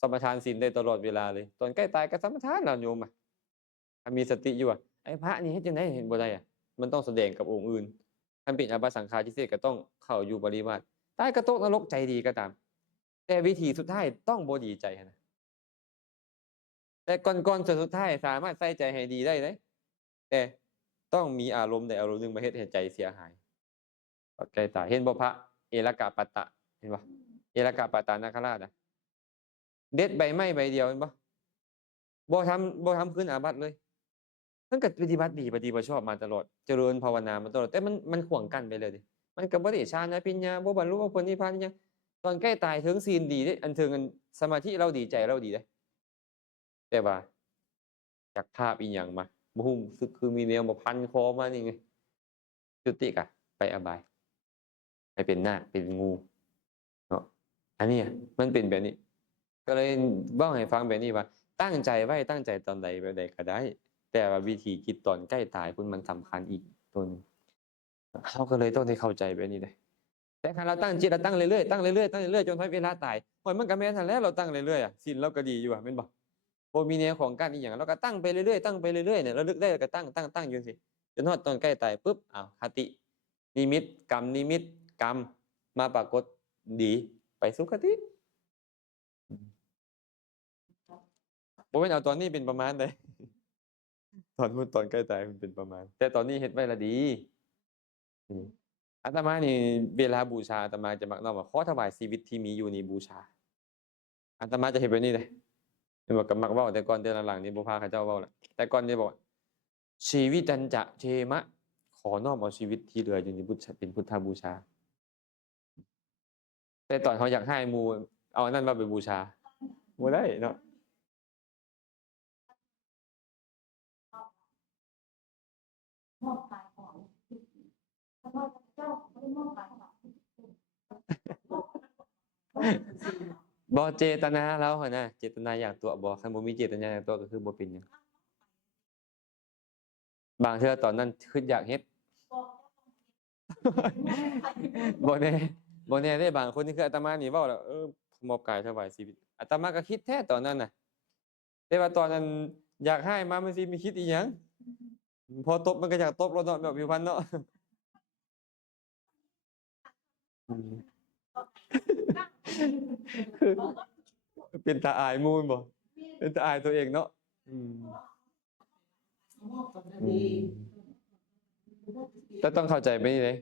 สมาทานศีลได้ตลอดเวลาเลยตอนใกล้ตายก็สมาทานแล้วโยมอะถ้ามีสติอยู่อะไอ้พระนี่เฮ็ดจังได๋เห็นบ่ได้อะมันต้องแสดงกับองค์อื่นคันเป็นอบัตสังฆาทิเศษก็ต้องเข้าอยู่ปริวาสตายก็ตกนรกใจดีก็ตามแต่วิธีสุดท้ายต้องบ่ดีใจหั้นน่ะแต่ก่อนจะสุดท้ายสามารถใส่ใจให้ดีได้เดะแต่ต้องมีอารมณ์ใดอารมณ์หนึ่งมาเฮ็ดให้ใจเสียหายตอนใกล้ตายเห็นบ่พระเอละกะปะตะเห็นบ่เอละกะปะตะนาคราชอะเด็ดใบไม้ใบเดียวเห็นบ่บ่ทำคืนอาบัติเลย มันก็ปฏิบัติดีปฏิบัติชอบมาตลอดเจริญภาวนามาตลอดแต่มันขวางกั้นไปเลยดิมันก็บ่ได้ฌานภิญญาบ่บรรลุมรรคผลนิพพานอิหยังตอนใกล้ตายถึงศีลดีเดะอันถึงอันสมาธิเราดีใจเราดีเดะแต่ว่าจากภาพอิหยังมาบ่ฮู้สึกคือมีแนวมาพันคอมานี่ไงจุติกะไปอบายไปเป็นนาคเป็นงูเนาะอันเนี้ยมันเป็นแบบนี้ก็เลยเว้าให้ฟังแบบนี้ว่าตั้งใจไว้ตั้งใจตอนใดแบบใดก็ได้ แต่ว่าวิธีคิดตอนใกล้ตายพุ่นมันสำคัญอีกตัวหนึ่งเราก็เลยต้องได้เข้าใจแบบนี้เลยแต่คันเราตั้งจิตเราตั้งเรื่อยๆตั้งเรื่อยๆตั้งเรื่อยๆจนถึงเวลาตายโอ้ยมันก็แม่นนั่นแหละเราตั้งเรื่อยๆอะศีลเราก็ดีอยู่อะแม่นบ่บ่มีแนวของกั้นอิหยังเราก็ตั้งไปเรื่อยๆตั้งไปเรื่อยๆเนี่ยระลึกได้เราก็ตั้งอยู่จังซี้จนฮอดตอนใกล้ตายปุ๊บอ้าวคตินิมิตกรรมนิมิตกรรมมาปรากฏดีไปสุคติอืมบ่แม่นเอาตอนนี้เป็นประมาณใด ตอนใกล้ตายมันเป็นประมาณแต่ตอนนี้เฮ็ดไว้แล้วดีอืมอาตมานี่เวลาบูชาอาตมาจะมักน้อมว่าขอถวายชีวิตที่มีอยู่นี้บูชาอาตมาจะเฮ็ดแบบนี้เลยเห็นบอกก็มักเว้าแต่ก่อนแต่หลังๆนี่บ่พาเขาเจ้าเว้าแล้วแต่ก่อนนี่บอกว่าชีวิตัญจะเทมะขอน้อมเอาชีวิตที่เหลืออยู่นี้เป็นพุทธบูชาแต่ตอนเขาอยากให้หมู่เอาอันนั้นมาไปบูชาบ่ได้เนาะ อบกายของพระพุทธเจ้าไม่ได้มอบกายของ บ่เจตนาเราหั่นน่ะเจตนาอยากตัวบ่คันบ่มีเจตนาอยากตัวก็คือบ่เป็นหยังบางเทื่อตอนนั้นคิดอยากเฮ็ด บ่แน่บ่แน่เด้บางคนนี่คืออาตมานี่เว้าแล้วมอบกายถวายชีวิตอาตมาก็คิดแท้ตอนนั้นน่ะแต่ว่าตอนนั้นอยากให้มามันสิมีคิดอีหยังพอตบมันก็อยากตบแล้วเนาะแบบผิวพรรณเนาะอืมคือเป็นตาอายหมู่แม่นบ่เป็นตาอายตัวเองเนาะอืมอืมแต่ต้องเข้าใจไปนี่เลย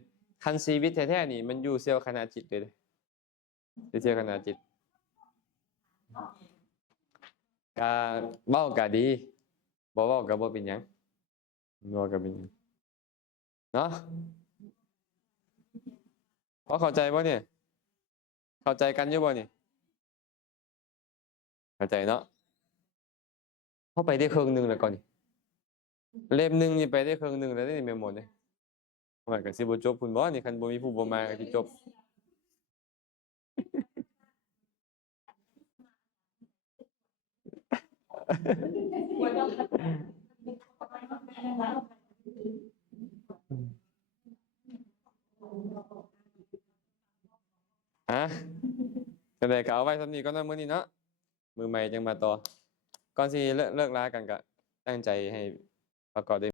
คันชีวิตแท้ๆนี่มันอยู่เซลล์ขณะจิตเลยเด้อยู่เซลล์ขณะจิตก็เว้าก็ดีบ่เว้าก็บ่เป็นหยังบ่เว้าก็เป็นหยังเนาะพอเข้าใจบ่เนี่ยเข้าใจกันอยู่บ่นี่เข้าใจเนาะเข้าไปได้ครึ่งหนึงแล้วก่อนนี่เล่มหนึงนี่ไปได้ครึ่งหนึงแล้วเด้นี่แม่นบ่เนี่ยว่าก็สิบ่จบพุ่นบ่นี่คันบ่มีผู้บ่มาก็สิจบจังได๋ก็เอาไว้ส่ำนี้ก่อนเนาะมื้อนี้เนาะมื้อใหม่จังมาต่อก่อนสิเลิกลากันก็ตั้งใจให้ประกอบด้วย